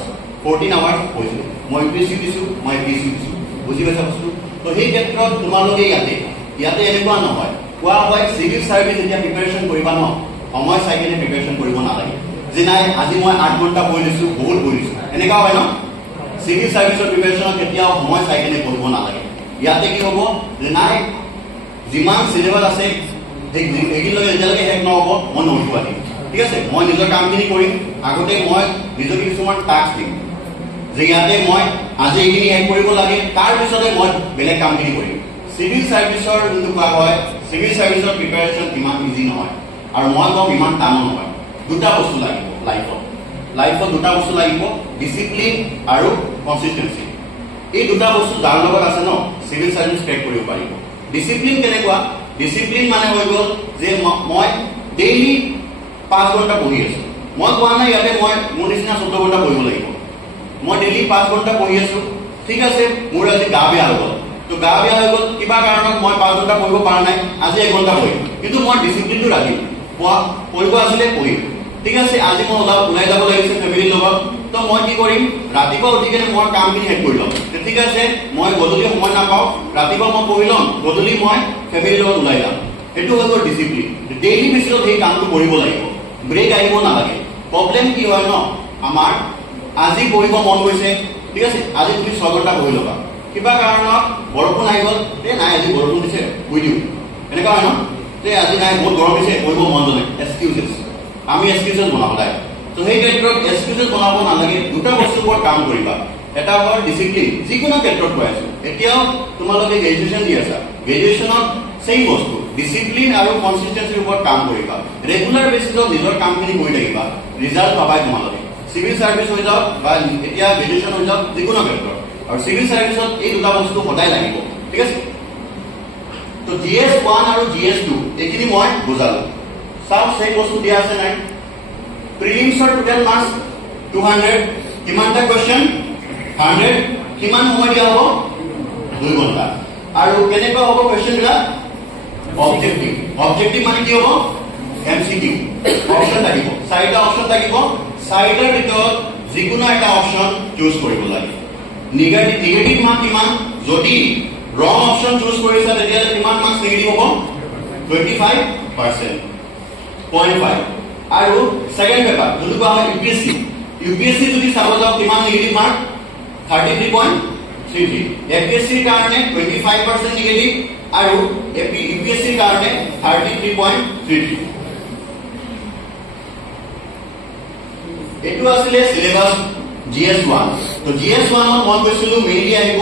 পঢ়িছিলো মই ইউপিএসসি দিছো মই এপিএসসি দিছো বুজি পাইছা বস্তু তো সেই ক্ষেত্ৰত তোমালোকে ইয়াতে এনেকুৱা নহয় কোৱা হয় সিভিল সাৰ্ভিস যেতিয়া প্ৰিপাৰেচন কৰিবা ন সময় চাই কিনে প্ৰিপাৰেচন কৰিব নালাগে যে নাই আজি মই 8 ঘণ্টা পঢ়িছো বহুত পঢ়িছো এনেকুৱা হয় ন সিভিল সাৰ্ভিসৰ প্ৰিপাৰেচনত কেতিয়াও সময় চাই কিনে পঢ়িব নালাগে ইয়াতে কি হ'ব যে নাই যিমান সিলেবাস আছে এইখিনিলৈকে যেতিয়ালৈকে শেষ নহ'ব মই নোটটো আনিম ঠিক আছে মই নিজৰ কামখিনি কৰিম আগতে মই নিজকে কিছুমান টাস্ক দিম যে ইয়াতে মই আজি এইখিনি শেষ কৰিব লাগে তাৰপিছতে মই বেলেগ কামখিনি কৰিম চিভিল সাৰ্ভিসৰ যোনটো কোৱা হয় চিভিল সাৰ্ভিসৰ প্ৰিপাৰেচন ইমান ইজি নহয় আৰু মই কম ইমান টানো নহয় দুটা বস্তু লাগিব লাইফত দুটা বস্তু লাগিব ডিসিপ্লিন আৰু কনসিস্টেন্সি এই দুটা বস্তু যাৰ লগত আছে ন চিভিল সাৰ্ভিস ক্ৰেক কৰিব পাৰিব ডিসিপ্লিন কেনেকুৱা ডিসিপ্লিন মানে হৈ গ'ল যে মই ডেইলি 5 ঘণ্টা পঢ়ি আছো মই কোৱা নাই ইয়াতে মই মোৰ নিচিনা 14 ঘণ্টা পঢ়িব লাগিব মই ডেইলি 5 ঘণ্টা পঢ়ি আছো ঠিক আছে মোৰ আজি গা বেয়া হৈ গ'ল তো গা বেয়া হৈ গ'ল কিবা কাৰণত মই 5 ঘণ্টা পঢ়িব পৰা নাই আজি 1 ঘণ্টা পঢ়িম কিন্তু মই ডিসিপ্লিনটো ৰাখিম পঢ়িব আছিলে পঢ়িম ঠিক আছে আজি মই ওলাই যাব লাগিছে ফেমিলিৰ লগত তো মই কি কৰিম ৰাতিপুৱা উঠি কিনে মই কামখিনি শেষ কৰি ল'ম ঠিক আছে মই গধূলি সময় নাপাওঁ ৰাতিপুৱা মই পঢ়ি ল'ম গধূলি মই ফেমিলিৰ লগত ওলাই যাম এইটো হৈ গ'ল ডিসিপ্লিন ডেইলি বেচিছত সেই কামটো কৰিব লাগিব ব্ৰেক আহিব নালাগে প্ৰব্লেম কি হয় ন আমাৰ আজি পঢ়িব মন গৈছে ঠিক আছে আজি তুমি 6 ঘণ্টা পঢ়ি ল'বা কিবা কাৰণত বৰষুণ আহি গ'ল নাই আজি বৰষুণ দিছে শুই দিওঁ এনেকুৱা হয় ন আজি নাই বহুত গৰম দিছে পঢ়িব মন যোৱা নাই এক্সকিউজেছ আমি এক্সকিউজেছ বনাব লাগে তো সেই ক্ষেত্ৰত এক্সকিউজেছ বনাব নালাগে দুটা বস্তুৰ ওপৰত কাম কৰিবা এটা হ'ল ডিসিপ্লিন যিকোনো ক্ষেত্ৰত কৈ আছো এতিয়াও তোমালোকে গ্ৰেজুৱেশ্যন দি আছা গ্ৰেজুৱেশ্যনত সেম বস্তু ডিসিপ্লিন আৰু কনসিস্টেন্সিৰ ওপৰত কাম কৰিবা ৰেগুলাৰ বেচিছত নিজৰ কামখিনি কৰি থাকিবা ৰিজাল্ট পাবাই তোমালোকে চিভিল সাৰ্ভিস হৈ যাওক বা এতিয়া গ্ৰেজুৱেশ্যন হৈ যাওক যিকোনো ক্ষেত্ৰত আৰু চিভিল সাৰ্ভিসত এই দুটা বস্তু সদায় লাগিব ঠিক আছে তো GS1 আৰু GS2 এইখিনি মই বুজালো সব সেই বস্তু দিয়া আছে নাই প্ৰিলিমছৰ টোটাল মাৰ্কস 200 কিমানটা কোৱেশ্চন 100 কিমান সময় দিয়া হ'ব 2 ঘণ্টা আৰু কেনেকুৱা হ'ব কোৱেশ্চন বিলাক অবজেক্টিভ মানে কি হ'ব MCQ অপচন থাকিব চাৰিটা অপচন থাকিব চাৰিটাৰ ভিতৰত যিকোনো এটা অপচন চুজ কৰিব লাগে নিগেটিভ মাৰ্ক কিমান যদি ৰং অপচন চুজ কৰিছা তেতিয়াহ'লে কিমান মাৰ্কস নিগেটিভ হ'ব 25% 0.5 আৰু সেকেন্ড পেপাৰ যদি কোৱা হয় UPSC যদি চাব যাও কিমান নিগেটিভ মাৰ্ক 33.33 APSC ৰ কাৰণে 25% নিগেটিভ আৰু UPSC ৰ কাৰণে 33.33 এটো আসলে সিলেবাস GS1 তো GS1 ত মই কৈছিলো মেইনলি আহিব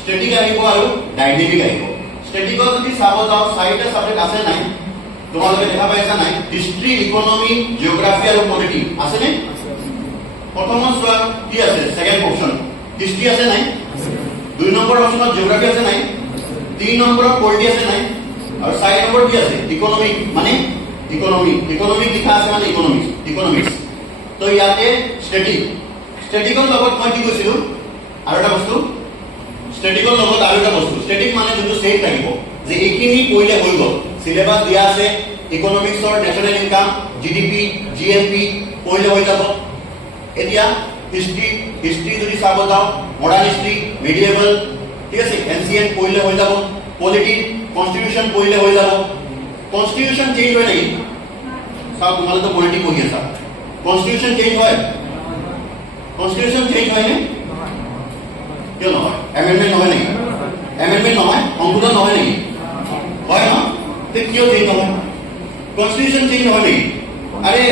স্ট্যাটিক আহিব আৰু ডাইনামিক আহিব স্ট্যাটিকত যদি চাব যাও চাৰিটা সাবজেক্ট আছে নাই তোমালোকে দেখা পাইছা নাই হিষ্ট্ৰি ইকোনমি জিওগ্ৰাফি আৰু পলিটি আছে নে প্ৰথম চোৱা কি আছে সেকেন্ড অপচন হিষ্ট্ৰি আছে নাই 2 নম্বৰ অপচনত জিওগ্ৰাফি আছে নাই 3 নম্বৰত পলিটি আছে নাই আৰু 4 নম্বৰ কি আছে ইকোনমি মানে ইকোনমি লিখা আছে মানে ইকোনমিক্স তো ইয়াতে স্ট্যাটিকৰ লগত মই কি কৈছিলো আৰু এটা বস্তু স্ট্যাটিকৰ লগত আৰু এটা বস্তু স্ট্যাটিক মানে যোনটো সেট থাকিব যে এইখিনি কইলে হৈ গল সিলেবাস দিয়া আছে ইকোনমিক্সৰ ন্যাশনাল ইনকাম জিডিপি জিএনপি কইলে হৈ যাব এতিয়া হিষ্ট্ৰি যদি চাব যাও মডাৰ্ন হিষ্ট্রি মিডিয়েবল ঠিক আছে এনসিএন্ট কইলে হৈ যাব পলিটি কনস্টিটিউশন কইলে হৈ যাব কনস্টিটিউশন চেঞ্জ হয় নেকি সব তোমালোকে তো পলিটি পঢ়ি আছা কনস্টিটিউশন চেঞ্জ হয় নে কিয় নহয় এমেন্ডমেন্ট নহয় নেকি এমেন্ডমেন্ট নহয় সংশোধন নহয় নেকি হয় না তে কিয় চেঞ্জ নহয় কনস্টিটিউশন চেঞ্জ নহয় নেকি আরে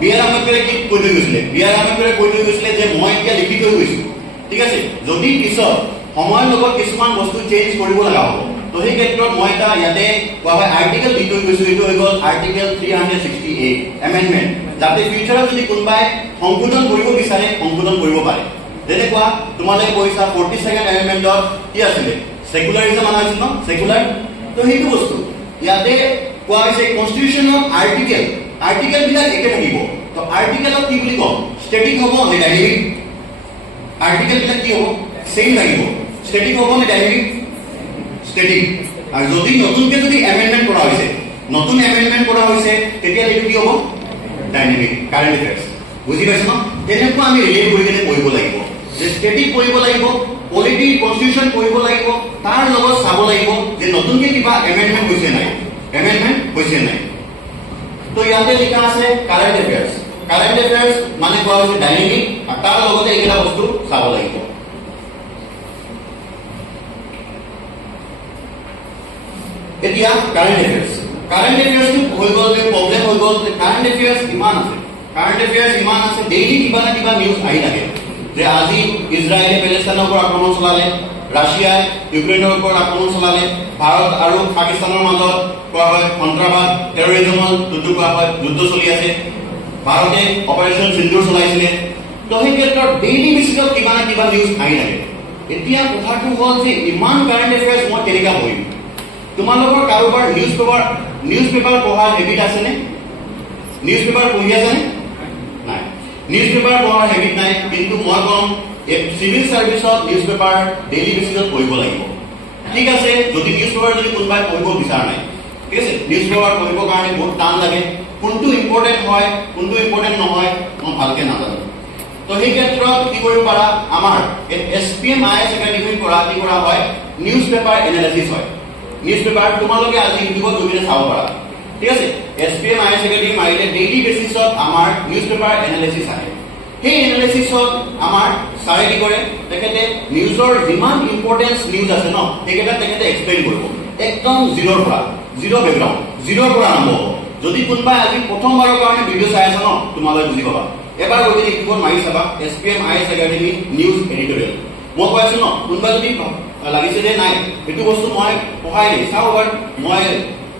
বিআর আম্বেদকৰে কি কৈ থৈ গৈছিলে বিআৰ আম্বেদকৰে কৈ থৈ গৈছিলে যে মই এতিয়া লিখি থৈ গৈছো ঠিক আছে যদি পিছত সময়ৰ লগত কিছুমান বস্তু চেঞ্জ কৰিব লগা হ'ব তো সেই ক্ষেত্ৰত মই এটা ইয়াতে কোৱা হয় আৰ্টিকেল দি থৈ গৈছো এইটো হৈ গ'ল আৰ্টিকেল 368 এমেন্ডমেন্ট যাতে ফিউচাৰত যদি কোনোবাই সংশোধন কৰিব বিচাৰে সংশোধন কৰিব পাৰে যেনেকুৱা তোমালোকে কৈছা 42nd এমেন্ডমেন্টত কি আছিল সেকুলাৰিজম আনা হৈছিল ন সেকুলাৰ তো সেইটো বস্তু ইয়াতে কোৱা হৈছে কনস্টিটিউশনৰ আৰ্টিকেল বিলাক একে থাকিব তো আৰ্টিকেলত কি বুলি কম স্ট্যাটিক হ'ব নে ডাইনামিক আৰ্টিকেল বিলাক কি হ'ব সেম লাগিব স্ট্যাটিক হ'ব নে ডাইনামিক স্ট্যাটিক আৰু যদি নতুনকে যদি এমেন্ডমেন্ট কৰা হৈছে তেতিয়া এইটো কি হ'ব ডাইনামিক কাৰেন্ট এফেয়াৰ্স বুঝি পাইছ ন তেনেকুৱা আমি ৰিলেট কৰি কেনে পঢ়িব লাগিব যে স্ট্যাটিক পঢ়িব লাগিব পলিটি কনস্টিটিউশন পঢ়িব লাগিব তাৰ লগত চাব লাগিব যে নতুনকে কিবা এমেন্ডমেন্ট হৈছে নাই তো ইয়াতে লিখা আছে কারেন্ট এফেয়ার্স মানে কোৱা হৈছে ডাইনামিক আৰু তাৰ লগতে এইটা বস্তু চাব লাগিব এতিয়া কাৰেন্ট এফেয়াৰ্স কাৰেন্ট এফেয়াৰ্স হৈ গ'ল যে প্ৰবলেম হৈ গ'ল যে কারেন্ট এফেয়ার্স ইমান আছে ডেইলি কিবা না কিবা নিউজ আহি থাকে যে আজি ইজৰাইলে পেলেষ্টাইনৰ ওপৰত আক্ৰমণ চলালে ৰাছিয়াই ইউক্ৰেইনৰ ওপৰত আক্ৰমণ চলালে ভাৰত আৰু পাকিস্তানৰ মাজত কোৱা হয় সন্ত্ৰাসবাদ টেৰৰিজমৰ যুদ্ধ কোৱা হয় যুদ্ধ চলি আছে ভাৰতে অপাৰেশন সিন্দুৰ চলাইছিলে তো সেই ক্ষেত্ৰত ডেইলি বেচিছত কিবা না কিবা নিউজ আহি থাকে এতিয়া কথাটো হ'ল যে ইমান কারেন্ট এফেয়ার্স মই কেনেকা পঢ়িম তোমালোকৰ কাৰোবাৰ নিউজ পেপাৰ পঢ়াৰ হেবিট আছে নে নিউজ পেপাৰ পঢ়ি আছে নে নাই নিউজ পেপাৰ পঢ়াৰ হেবিট নাই কিন্তু মই কম সিভিল সাৰ্ভিসত নিউজ পেপাৰ ডেইলি বেচিছত পঢ়িব লাগিব ঠিক আছে যদি নিউজ পেপাৰ যদি কোনোবাই পঢ়িব বিচাৰ নাই ঠিক আছে নিউজ পেপাৰ পঢ়িবৰ কাৰণে বহুত টান লাগে কোনটো ইম্পৰ্টেন্ট হয় কোনটো ইম্পৰ্টেন্ট নহয় মই ভালকে নাজানো তো সেই ক্ষেত্ৰত কি কৰিব পাৰা আমাৰ এছপিএম আইএছ একাডেমিৰ পৰা কি কৰা হয় নিউজ পেপাৰ এনালাইসিস হয় নিউজ পেপাৰ তোমালোকে আজি ইউটিউবত গৈ চাব পাৰা ঠিক আছে এছপিএম আইএছ একাডেমি মাৰিলে ডেইলি বেচিছত আমাৰ নিউজ পেপাৰ এনালাইসিস আহে সেই এনালাইসিসত আমাৰ সাৰে কি কৰে তেখেতে নিউজৰ যিমান ইম্পৰ্টেন্স নিউজ আছে ন তেখেতে এক্সপ্লেইন কৰিব একদম জিৰোৰ পৰা জিৰো বেকগ্ৰাউণ্ড জিৰোৰ পৰা আৰম্ভ হ'ব যদি কোনোবাই আজি প্ৰথমবাৰৰ কাৰণে ভিডিঅ' চাই আছে ন তোমালোকে বুজি পাবা এবাৰ গৈ ইউটিউবত মাৰি চাবা SPM IS academy news editorial মই কৈ আছো ন কোনোবা যদি লাগিছে যে নাই এইটো বস্তু মই পঢ়াই নাই চাওঁ এবাৰ মই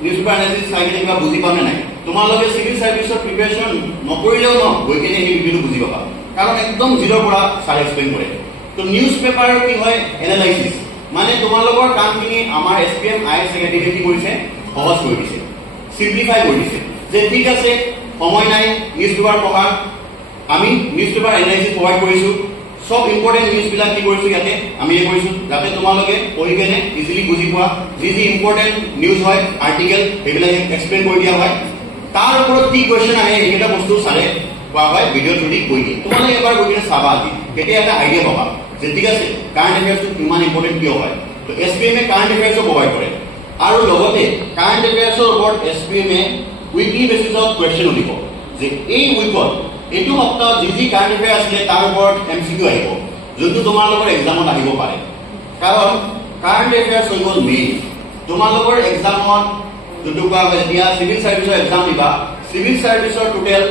নিউজ পেপাৰ এনালাইসিস চাই কিনে কিবা বুজি পাম নে নাই তোমালোকে সিভিল সাৰ্ভিসৰ প্ৰিপাৰেচন নকৰিলেও ন গৈ কিনে এই ভিডিঅ'টো বুজি পাবা কাৰণ একদম জিৰোৰ পৰা চাই এক্সপ্লেইন কৰে তো নিউজ পেপাৰ কি হয় এনালাইসিস মানে তোমালোকৰ কামখিনি আমাৰ এছপিএম আইএছ একাডেমি কি কৰিছে সহজ কৰি দিছে সিম্পলিফাই কৰি দিছে যে ঠিক আছে সময় নাই নিউজ পেপাৰ পঢ়া আমি নিউজ পেপাৰ এনালাইসিস প্ৰভাইড কৰিছো সব ইম্পৰ্টেন্ট নিউজ বিলাক কি কৰিছো ইয়াতে আমি এই কৰিছো যাতে তোমালোকে পঢ়ি কেনে ইজিলি বুজি পোৱা যি ইম্পৰ্টেন্ট নিউজ হয় আৰ্টিকেল এইবিলাক এক্সপ্লেইন কৰি দিয়া হয় তাৰ ওপৰত কি কোৱেশ্চন আহে এইটা বস্তু চালে কোৱা হয় ভিডিঅ' থ্ৰুদি কৈ দিয়ে তোমালোকে এবাৰ গৈ কিনে চাবা আজি তেতিয়া এটা আইডিয়া পাবা যে ঠিক আছে কাৰেণ্ট এফেয়াৰ্সটো কিমান ইম্পৰ্টেন্ট কিয় হয় তো এছপিএম এ কাৰেণ্ট এফেয়াৰ্সও প্ৰভাইড কৰে আৰু লগতে কাৰেণ্ট এফেয়াৰ্সৰ ওপৰত এছপিএম এ উইকলি বেচিছত কোৱেশ্চন দিব যে এই উইকত এইটো সপ্তাহ যি কাৰেণ্ট এফেয়াৰ আছিলে তাৰ ওপৰত এমসিকিউ আহিব যোনটো তোমালোকৰ এক্সামত আহিব পাৰে কাৰণ কাৰেণ্ট এফেয়াৰ্স হৈ গ'ল মেইন তোমালোকৰ এক্সামত যোনটো কোৱা হয় এতিয়া সিভিল সাৰ্ভিসৰ এক্সাম দিবা সিভিল সাৰ্ভিসৰ টোটেল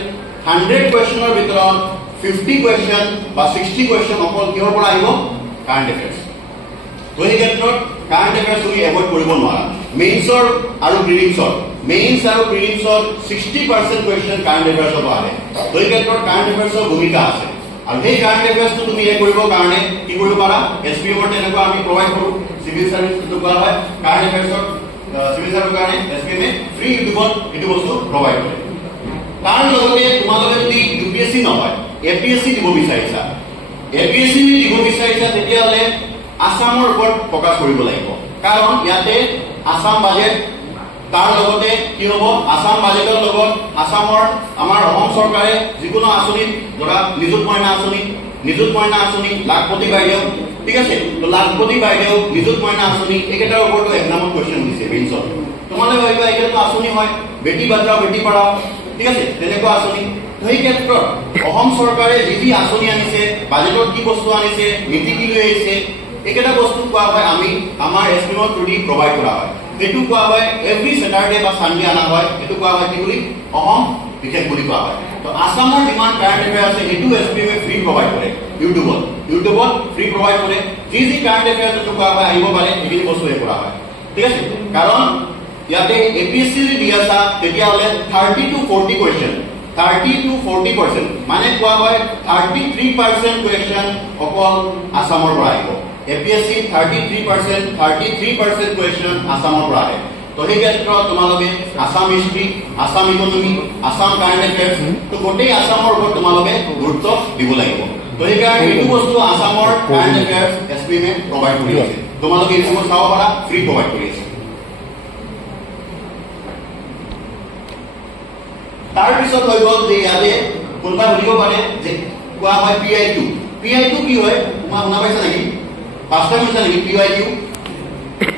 100 কোৱেশ্চনৰ ভিতৰত 50 কোৱেশ্চন বা 60 কোৱেশ্চন অকল কিহৰ পৰা আহিব কাৰেণ্ট এফেয়াৰ্স এই ক্ষেত্ৰত কাৰেণ্ট এফেয়াৰ্স তুমি এভয়েড কৰিব নোৱাৰা মেইনছৰ আৰু প্ৰিলিমছৰ মেইনছ আৰু প্ৰিলিমছৰ 60% কোৱেশ্চন কাৰেণ্ট এফেয়াৰ্সৰ পৰা আহে এই ক্ষেত্ৰত কাৰেণ্ট এফেয়াৰ্সৰ ভূমিকা আছে আৰু সেই কাৰেণ্ট এফেয়াৰ্সটো তুমি এই কৰিবৰ কাৰণে কি কৰিব পাৰা এছপিএমৰ তেনেকুৱা আমি প্ৰভাইড কৰো সিভিল সাৰ্ভিসটো কোৱা হয় কাৰেণ্ট এফেয়াৰ্সৰ সিভিল সাৰ্ভিসৰ কাৰণে এছপিএম এ ফ্ৰী ইউটিউবত এইটো বস্তু প্ৰভাইড কৰে তাৰ লগতে তোমালোকে যদি ইউপিএসসি নহয় এপিএসসি দিব বিচাৰিছা তেতিয়াহ'লে আসামৰ ওপৰত ফোকাস কৰিব লাগিব কাৰণ ইয়াতে আসাম বাজেট তাৰ লগতে কি হ'ব আসাম বাজেটৰ লগত আসামৰ আমাৰ অসম চৰকাৰে যিকোনো আঁচনি ধৰা নিযুত মইনা আঁচনি লাখপতি বাইদেউ ঠিক আছে তো লাখপতি বাইদেউ নিযুত মইনা আঁচনি এইকেইটাৰ ওপৰতো এক্সামত কোৱেশ্চন দিছে মেইনছত তোমালোকে ভাবিবা এইটো আঁচনি হয় বেটি বাচাও বেটি পঢ়াও ঠিক আছে তেনেকুৱা আঁচনি সেই ক্ষেত্ৰত অসম চৰকাৰে যি আঁচনি আনিছে বাজেটত কি বস্তু আনিছে নীতি কি লৈ আহিছে এইকেইটা বস্তু কোৱা হয় আমি আমাৰ এছপিএমৰ থ্ৰুদি প্ৰভাইড কৰা হয় এইটো কোৱা হয় এভৰি স্যাটাৰডে বা সানডে আনা হয় এইটো কোৱা হয় কি বুলি অসম বিশেষ বুলি কোৱা হয় তো আসামৰ যিমান কাৰেণ্ট এফেয়াৰ আছে এইটো এছপিএম এ ফ্ৰী প্ৰভাইড কৰে ইউটিউবত ফ্ৰী প্ৰভাইড কৰে যি কাৰেণ্ট এফেয়াৰ যোনটো কোৱা হয় আহিব পাৰে এইখিনি বস্তু কৰা হয় ঠিক আছে কাৰণ ইয়াতে এপিএসসি যদি দি আছা তেতিয়াহ'লে 30 to 40 কোৱেশ্চন 30 to 40% মানে কোৱা হয় 33% কোৱেশ্চন অকল আসামৰ পৰা আহিব এপিএসসি 33% কোৱেশ্চন আসামৰ পৰা আহে তো সেই ক্ষেত্ৰত তোমালোকে Assam history Assam economy Assam current affairs তো গোটেই আসামৰ ওপৰত তোমালোকে গুৰুত্ব দিব লাগিব তো সেইকাৰণে এইটো বস্তু আসামৰ কাৰেণ্ট এফেয়াৰ্স এছপিএম এ প্ৰভাইড কৰি আছে তোমালোকে এইটো চাব পাৰা ফ্ৰী প্ৰভাইড কৰি আছে তাৰ পিছত হৈ গ'ল যে ইয়াতে কোনোবা বুজিব পাৰে যে কোৱা হয় PI2 কি হয় তোমাৰ শুনা পাইছা নেকি ফাৰ্ষ্ট টাইম শুনিছা নেকি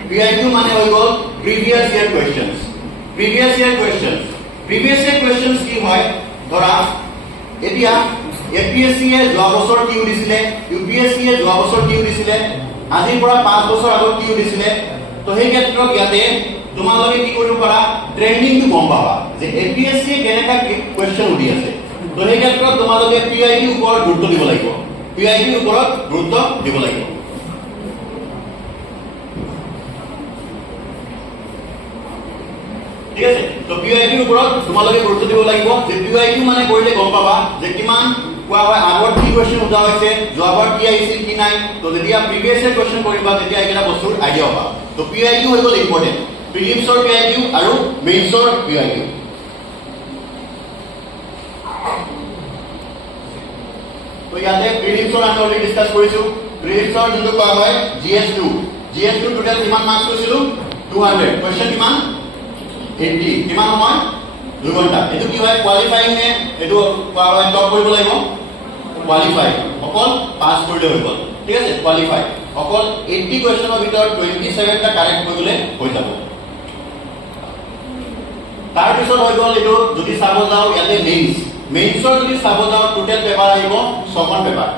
PI2 মানে হৈ গ'ল প্ৰিভিয়াছ ইয়াৰ কোৱেশ্চনছ কি হয় ধৰা এতিয়া এপিএসসি এ যোৱা বছৰ কিউ দিছিলে ইউপিএসসি এ যোৱা বছৰ কিউ দিছিলে আজিৰ পৰা 5 বছৰ আগত কিউ দিছিলে তো সেই ক্ষেত্ৰত ইয়াতে তোমালোকে কি কৰিব পাৰা ট্ৰেন্ডিংটো গম পাবা যে এপিএসসি কেনেকা কোৱেশ্চন উঠি আছে তো সেই ক্ষেত্ৰত তোমালোকে পিআইডি ওপৰত গুৰুত্ব দিব লাগিব পিআইডি ওপৰত গুৰুত্ব দিব লাগিব ঠিক আছে তো পিআইডি ওপৰত তোমালোকে গুৰুত্ব দিব লাগিব যে পিআইডি মানে কৰিলে গম পাবা যে কিমান কোৱা হয় আগৰ কি কোৱেশ্চন উঠা হৈছে যোৱাবাৰ কি আহিছিল কি নাই তো যেতিয়া প্ৰিভিয়াছ ইয়াৰ কোৱেশ্চন কৰিবা তেতিয়া এইটা বস্তুৰ আইডিয়া পাবা তো পিআইডি হৈ গ'ল ইম্পৰ্টেন্ট প্ৰিলিমছৰ পিআইডি আৰু মেইনছৰ পিআইডি তো ইয়াতে প্ৰিলিমছৰ আমি অলৰেডি ডিসকাস কৰিছো প্ৰিলিমছৰ যোনটো কোৱা হয় GS2 টোটাল কিমান মাৰ্কছ কৈছিলো 200 কোৱেশ্চন কিমান 80 কিমান সময় 2 ঘণ্টা এটো কি হয় কোৱালিফাইং নে এটো কোৱা হয় টপ কৰিব লাগিব কোৱালিফাই অকল পাস কৰিলে হৈ গ'ল ঠিক আছে কোৱালিফাই অকল 80 কোৱেশ্চনৰ ভিতৰত 27 টা কাৰেক্ট কৰিলে হৈ যাব তাৰ পিছত হৈ গ'ল এটো যদি চাব যাও ইয়াতে মেইনছৰ যদি চাব যাও টোটাল পেপাৰ আহিব 6খন পেপাৰ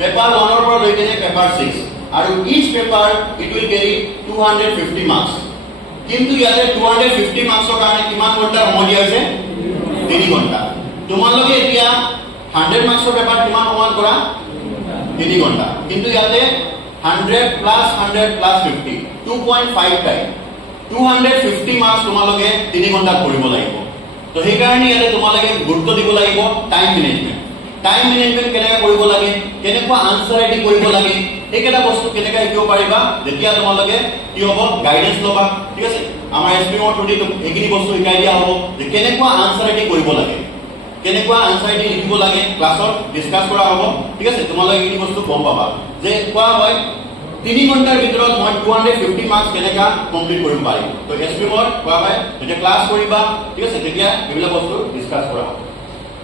1 ৰ পৰা লৈ কেনে পেপাৰ 6 আৰু each paper it will carry 250 marks কিন্তু ইয়াতে 250 মাৰ্কসৰ কাৰণে কিমান ঘণ্টা সময় দিয়া হৈছে 3 ঘণ্টা তোমালোকে এতিয়া 100 মাৰ্কসৰ পেপাৰ কিমান সময় কৰা 3 ঘণ্টা কিন্তু ইয়াতে 100 প্লাস 100 প্লাস 50 2.5 টাইম 250 মাৰ্কস তোমালোকে 3 ঘণ্টা কৰিব লাগিব তো সেই কাৰণে ইয়াতে তোমালোকে গুৰুত্ব দিব লাগিব টাইম মেনেজমেন্ট কেনেকৈ কৰিব লাগে কেনেকুৱা আনসাৰ ৰাইটিং কৰিব লাগে এইকেইটা বস্তু কেনেকৈ শিকিব পাৰিবা যেতিয়া তোমালোকে কি হ'ব গাইডেন্স লবা ঠিক আছে আমাৰ এছপিএমৰ থ্ৰুদি এইখিনি বস্তু শিকাই দিয়া হ'ব যে কেনেকুৱা আনসাৰ ৰাইটিং কৰিব লাগে কেনেকুৱা আনসাৰ ৰাইটিং লিখিব লাগে ক্লাছত ডিসকাস কৰা হ'ব ঠিক আছে তোমালোকে এইখিনি বস্তু গম পাবা যে কোৱা হয় 3 ঘণ্টাৰ ভিতৰত মই 250 মাৰ্কস কেনেকা কমপ্লিট কৰিব পাৰিম তো এছপিএমৰ কোৱা হয় যেতিয়া ক্লাছ কৰিবা ঠিক আছে তেতিয়া এইবিলাক বস্তু ডিসকাস কৰা হ'ব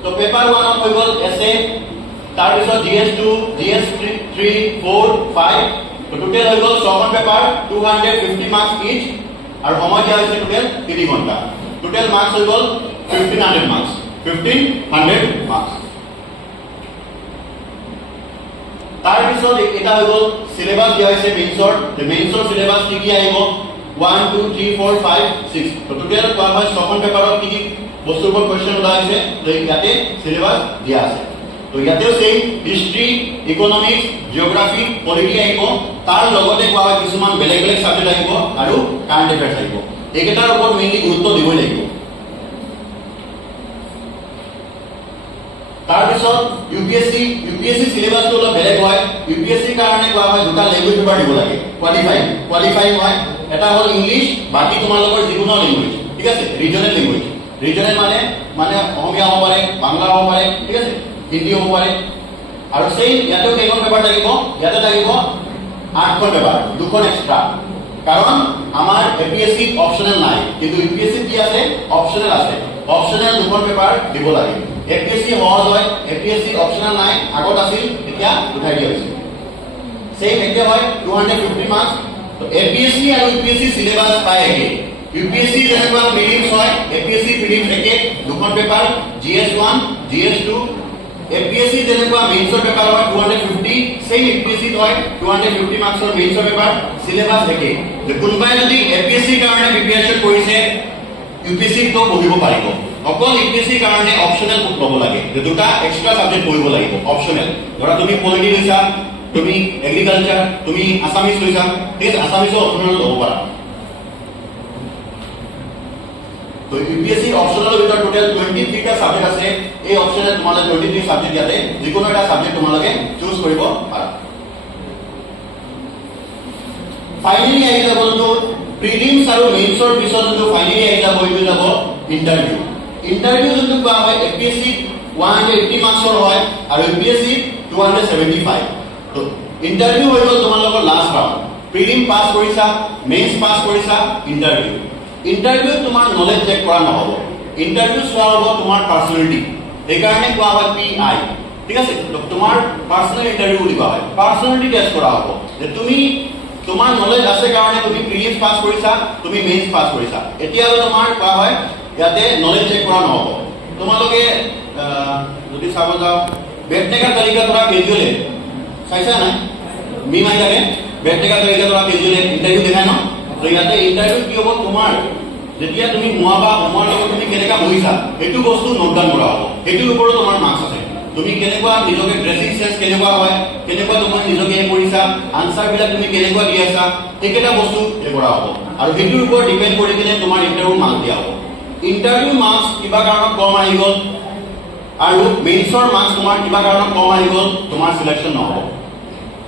তো পেপাৰ 1 হৈ গ'ল এসএ তাৰ পিছত GS2 GS3 4 5 তো টোটাল হৈ গ'ল 6খন পেপাৰ 250 মাৰ্কস ইচ আৰু সময় দিয়া হৈছে টোটাল 3 ঘণ্টা টোটাল মাৰ্কস হৈ গ'ল 1500 মাৰ্কস 1500 মাৰ্কস তাৰ পিছত এটা হৈ গ'ল সিলেবাস দিয়া হৈছে মেইনছৰ সিলেবাস কি কি আহিব 1 2 3 4 5 6 তো টোটাল কোৱা হয় 6খন পেপাৰত কি কি বস্তুৰ ওপৰত কোৱেশ্চন উঠা হৈছে তো ইয়াতে সিলেবাস দিয়া আছে তো ইয়াতেও সেই হিষ্ট্ৰী ইকোনমিক্স জিওগ্ৰাফি পলিটি আহিব তাৰ লগতে কোৱা হয় কিছুমান বেলেগ সাবজেক্ট আহিব আৰু কাৰেণ্ট এফেয়াৰ্স আহিব এইকেইটাৰ ওপৰত মেইনলি গুৰুত্ব দিবই লাগিব তাৰ পিছত ইউপিএসসি সিলেবাসটো অলপ বেলেগ হয় ইউপিএসসি কাৰণে কোৱা হয় দুটা ল্যাঙ্গুৱেজ পেপাৰ দিব লাগে কোৱালিফাইং হয় এটা হ'ল ইংলিশ বাকি তোমালোকৰ যিকোনো ল্যাঙ্গুৱেজ ঠিক আছে ৰিজনাল ল্যাঙ্গুৱেজ ৰিজনাল মানে অসমীয়া হ'ব পাৰে বাংলা হ'ব পাৰে ঠিক আছে হিন্দী হ'ব পাৰে আৰু সেই ইয়াতে কেইখন পেপাৰ থাকিব ইয়াতে থাকিব 8খন পেপাৰ 2খন এক্সট্ৰা কাৰণ আমাৰ এপিএসসি অপচনেল নাই কিন্তু ইউপিএসসি কি আছে অপচনেল আছে অপচনেল 2খন পেপাৰ দিব লাগে এপিএসসি সহজ হয় এপিএসসি অপচনেল নাই আগত আছিল এতিয়া উঠাই দিয়া হৈছে সেই একে হয় 250 মাৰ্কস তো এপিএসসি আৰু ইউপিএসসি সিলেবাস পায় একে ইউপিএসসি যেনেকুৱা প্ৰিলিমছ হয় এপিএসসি প্ৰিলিমছ একে 2খন পেপাৰ GS1 GS2 এপিএসসি যেনেকুৱা মেইনছৰ পেপাৰ হয় 250 সেই ইউপিএসসি হয় 250 মাৰ্কসৰ মেইনছৰ পেপাৰ সিলেবাস একে যে কোনবাই যদি এপিএসসি কাৰণে প্ৰিপাৰেচন কৰিছে ইউপিএসসি তো পঢ়িব পাৰিব অকল ইউপিএসসি কাৰণে অপচনেল বুক ল'ব লাগে যে দুটা এক্সট্ৰা সাবজেক্ট পঢ়িব লাগিব অপচনেল ধৰা তুমি পলিটি লৈছা তুমি এগ্ৰিকালচাৰ তুমি আসামিজ লৈছা ঠিক আছে আসামিজৰ অপচনেল ল'ব পাৰা তো ইউপিএসসি অপচনেল ভিতৰত টোটাল 23 টা সাবজেক্ট আছে এই অপচনেল তোমালে 23 সাবজেক্ট ইয়াতে যিকোনো এটা সাবজেক্ট তোমালোকে চুজ কৰিব পাৰা ফাইনালি আহি যাব তো প্ৰিলিমছ আৰু মেইনছৰ পিছত যোনটো ফাইনালি আহি যাব এইটো যাব ইন্টাৰভিউ যোনটো কোৱা হয় এপিএসসি 180 মাৰ্কসৰ হয় আৰু ইউপিএসসি 275 তো ইন্টাৰভিউ হৈ গ'ল তোমালোকৰ লাষ্ট ৰাউণ্ড প্ৰিলিম পাস কৰিছা মেইনছ পাস কৰিছা ইন্টাৰভিউ তোমাৰ নলেজ চেক কৰা নহব ইন্টাৰভিউ চোৱা হ'ব তোমাৰ পাৰ্সোনালিটি এই কাৰণে কোৱা হয় পিআই ঠিক আছে তোমাৰ পাৰ্সোনাল ইন্টাৰভিউ বুলি কোৱা হয় পাৰ্সোনালিটি টেষ্ট কৰা হ'ব যে তুমি তোমাৰ নলেজ আছে কাৰণে তুমি প্ৰিলিমছ পাস কৰিছা তুমি মেইনছ পাস কৰিছা এতিয়া তোমাৰ কোৱা হয় ইয়াতে নলেজ চেক কৰা নহব তোমালোকে যদি চাব যাও বেটনেকাৰ তালিকা ধৰা কেজুৱেল চাইছা নাই মি মাই লাগে বেটনেকাৰ তালিকা ধৰা কেজুৱেল ইন্টাৰভিউ দেখায় ন তো ইয়াতে ইন্টাৰভিউ কি হ'ব তোমাৰ যেতিয়া তুমি মোৱাবা মোৱাৰ লগত তুমি কেনেকা বহিছা সেইটো বস্তু নোট ডাউন কৰা হ'ব সেইটোৰ ওপৰত তোমাৰ মাৰ্কছ আছে তুমি কেনেকুৱা নিজকে ড্ৰেছিং সেন্স কেনেকুৱা হয় কেনেকুৱা তুমি নিজকে কৰিছা আনসাৰ বিলাক তুমি কেনেকুৱা দি আছা এইকেইটা বস্তু কৰা হ'ব আৰু সেইটোৰ ওপৰত ডিপেন্ড কৰি কিনে তোমাৰ ইন্টাৰভিউ মাৰ্কছ দিয়া হ'ব ইন্টাৰভিউ মাৰ্কছ কিবা কাৰণত কম আহি গ'ল আৰু মেইনছৰ মাৰ্কছ তোমাৰ কিবা কাৰণত কম আহি গ'ল তোমাৰ সিলেকশন নহ'ব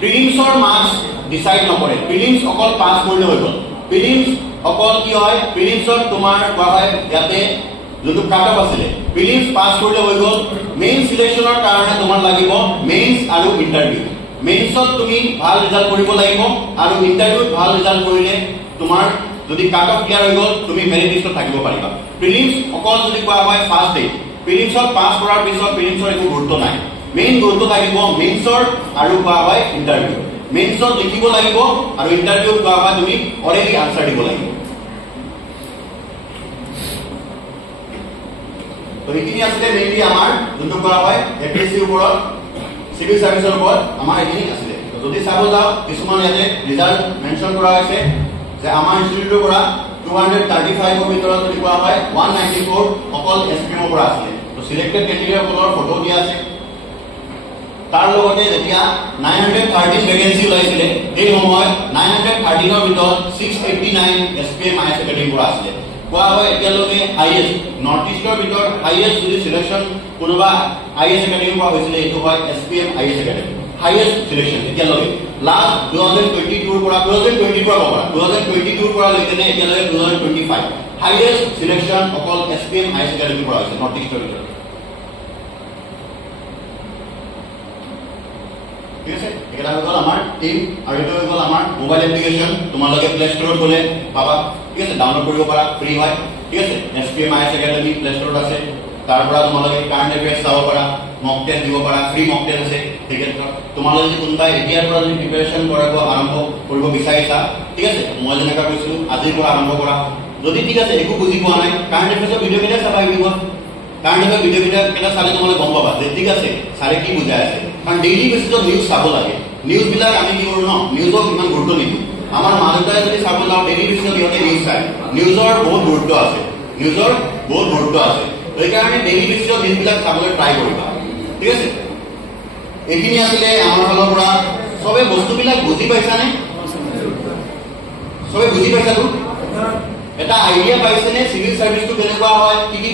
প্ৰিলিমছৰ মাৰ্কছ ডিসাইড নকৰে প্ৰিলিমছ অকল পাছ কৰিলে হৈ গ'ল প্ৰিলিমছ অকল কি হয় প্ৰিলিমছত তোমাৰ কোৱা হয় ইয়াতে যোনটো কাটঅফ আছিলে প্ৰিলিমছ পাছ কৰিলে হৈ গ'ল মেইন সিলেকশনৰ কাৰণে তোমাৰ লাগিব মেইনছ আৰু ইন্টাৰভিউ মেইনছত তুমি ভাল ৰিজাল্ট কৰিব লাগিব আৰু ইন্টাৰভিউত ভাল ৰিজাল্ট কৰিলে তোমাৰ যদি কাটঅফ ক্লিয়াৰ হৈ গ'ল তুমি মেৰিট লিষ্টত থাকিব পাৰিবা প্ৰিলিমছ অকল যদি কোৱা হয় ফাৰ্ষ্ট ডে প্ৰিলিমছত পাছ কৰাৰ পিছত প্ৰিলিমছৰ একো গুৰুত্ব নাই মেইন গুৰুত্ব থাকিব মেইনছৰ আৰু কোৱা হয় ইন্টাৰভিউ মেইনছত লিখিব লাগিব আৰু ইন্টাৰভিউত কোৱা হয় তুমি অৰেলি আনসাৰ দিব লাগিব তো এইখিনি আছে মেইনলি আমাৰ যোনটো কৰা হয় এপিএসসিৰ ওপৰত সিভিল সাৰ্ভিসৰ ওপৰত আমাৰ এইখিনি আছে যদি চাব যাও কিছুমান ইয়াতে ৰিজাল্ট মেনশন কৰা হৈছে যে আমাৰ ইনষ্টিটিউটৰ পৰা 235 ৰ ভিতৰত যদি কোৱা হয় 194 অকল এসপিএমৰ পৰা আছে তো সিলেক্টেড ক্যান্ডিডেটৰ ফটো দিয়া আছে তাৰ লগতে যেতিয়া 913 ভ্যাকেন্সি ওলাইছিলে এই সময়ত 913 ৰ ভিতৰত 689 এসপিএম আই সেকেন্ডাৰী পৰা আছে কোৱা হয় এতিয়ালৈকে হাইয়েস্ট নৰ্থ ইষ্টৰ ভিতৰত হাইয়েস্ট যদি সিলেকশন কোনোবা আইএস একাডেমি পৰা হৈছিলে এইটো হয় SPM is academy highest selection এতিয়ালৈকে লাষ্ট 2022 ৰ পৰা 2020 পৰা পৰা 2022 ৰ পৰা লৈকে এতিয়ালৈকে 2025 হাইয়েস্ট সিলেকশন অকল এসপিএম আইএস একাডেমি পৰা হৈছে নৰ্থ ইষ্টৰ ভিতৰত ঠিক আছে এটা হৈ গ'ল আমাৰ টিম আৰু এইটো হৈ গ'ল আমাৰ মোবাইল এপ্লিকেশন তোমালোকে প্লে ষ্টৰত গ'লে পাবা ঠিক আছে ডাউনলোড কৰিব পাৰা ফ্ৰী হয় ঠিক আছে এসপিএম আইএস একাডেমি প্লে ষ্টৰত আছে তাৰ পৰা তোমালোকে কাৰেণ্ট এফেয়াৰ্স চাব পাৰা মক টেষ্ট দিব পাৰা ফ্ৰী মক টেষ্ট আছে ঠিক আছে তোমালোকে যদি কোনবাই এতিয়াৰ পৰা যদি প্ৰিপাৰেচন কৰিব আৰম্ভ কৰিব বিচাৰিছা ঠিক আছে মই যেনেকা কৈছো আজিৰ পৰা আৰম্ভ কৰা যদি ঠিক আছে একো বুজি পোৱা নাই কাৰেণ্ট এফেয়াৰ্সৰ ভিডিঅ' কেইটা চাবা ইউটিউবত কাৰেণ্ট এফেয়াৰ্স ভিডিঅ' কেইটা চালে তোমালোকে গম পাবা যে ঠিক আছে ছাৰে কি বুজাই আছে কাৰণ ডেইলি বেচিছত নিউজ চাব লাগে নিউজ বিলাক আমি কি কৰো ন নিউজক ইমান গুৰুত্ব নিদিওঁ আমাৰ মা দেউতাই যদি চাব যাওঁ ডেইলি বেচিছত সিহঁতে নিউজ চায় নিউজৰ বহুত গুৰুত্ব আছে সেইকাৰণে ডেইলি বেচিছত নিউজবিলাক চাবলৈ ট্ৰাই কৰিবা ঠিক আছে এইখিনি আছিলে আমাৰ ফালৰ পৰা সবে বস্তুবিলাক বুজি পাইছানে সবে বুজি পাইছাতো এটা আইডিয়া পাইছেনে চিভিল সাৰ্ভিসটো কেনেকুৱা হয় কি কি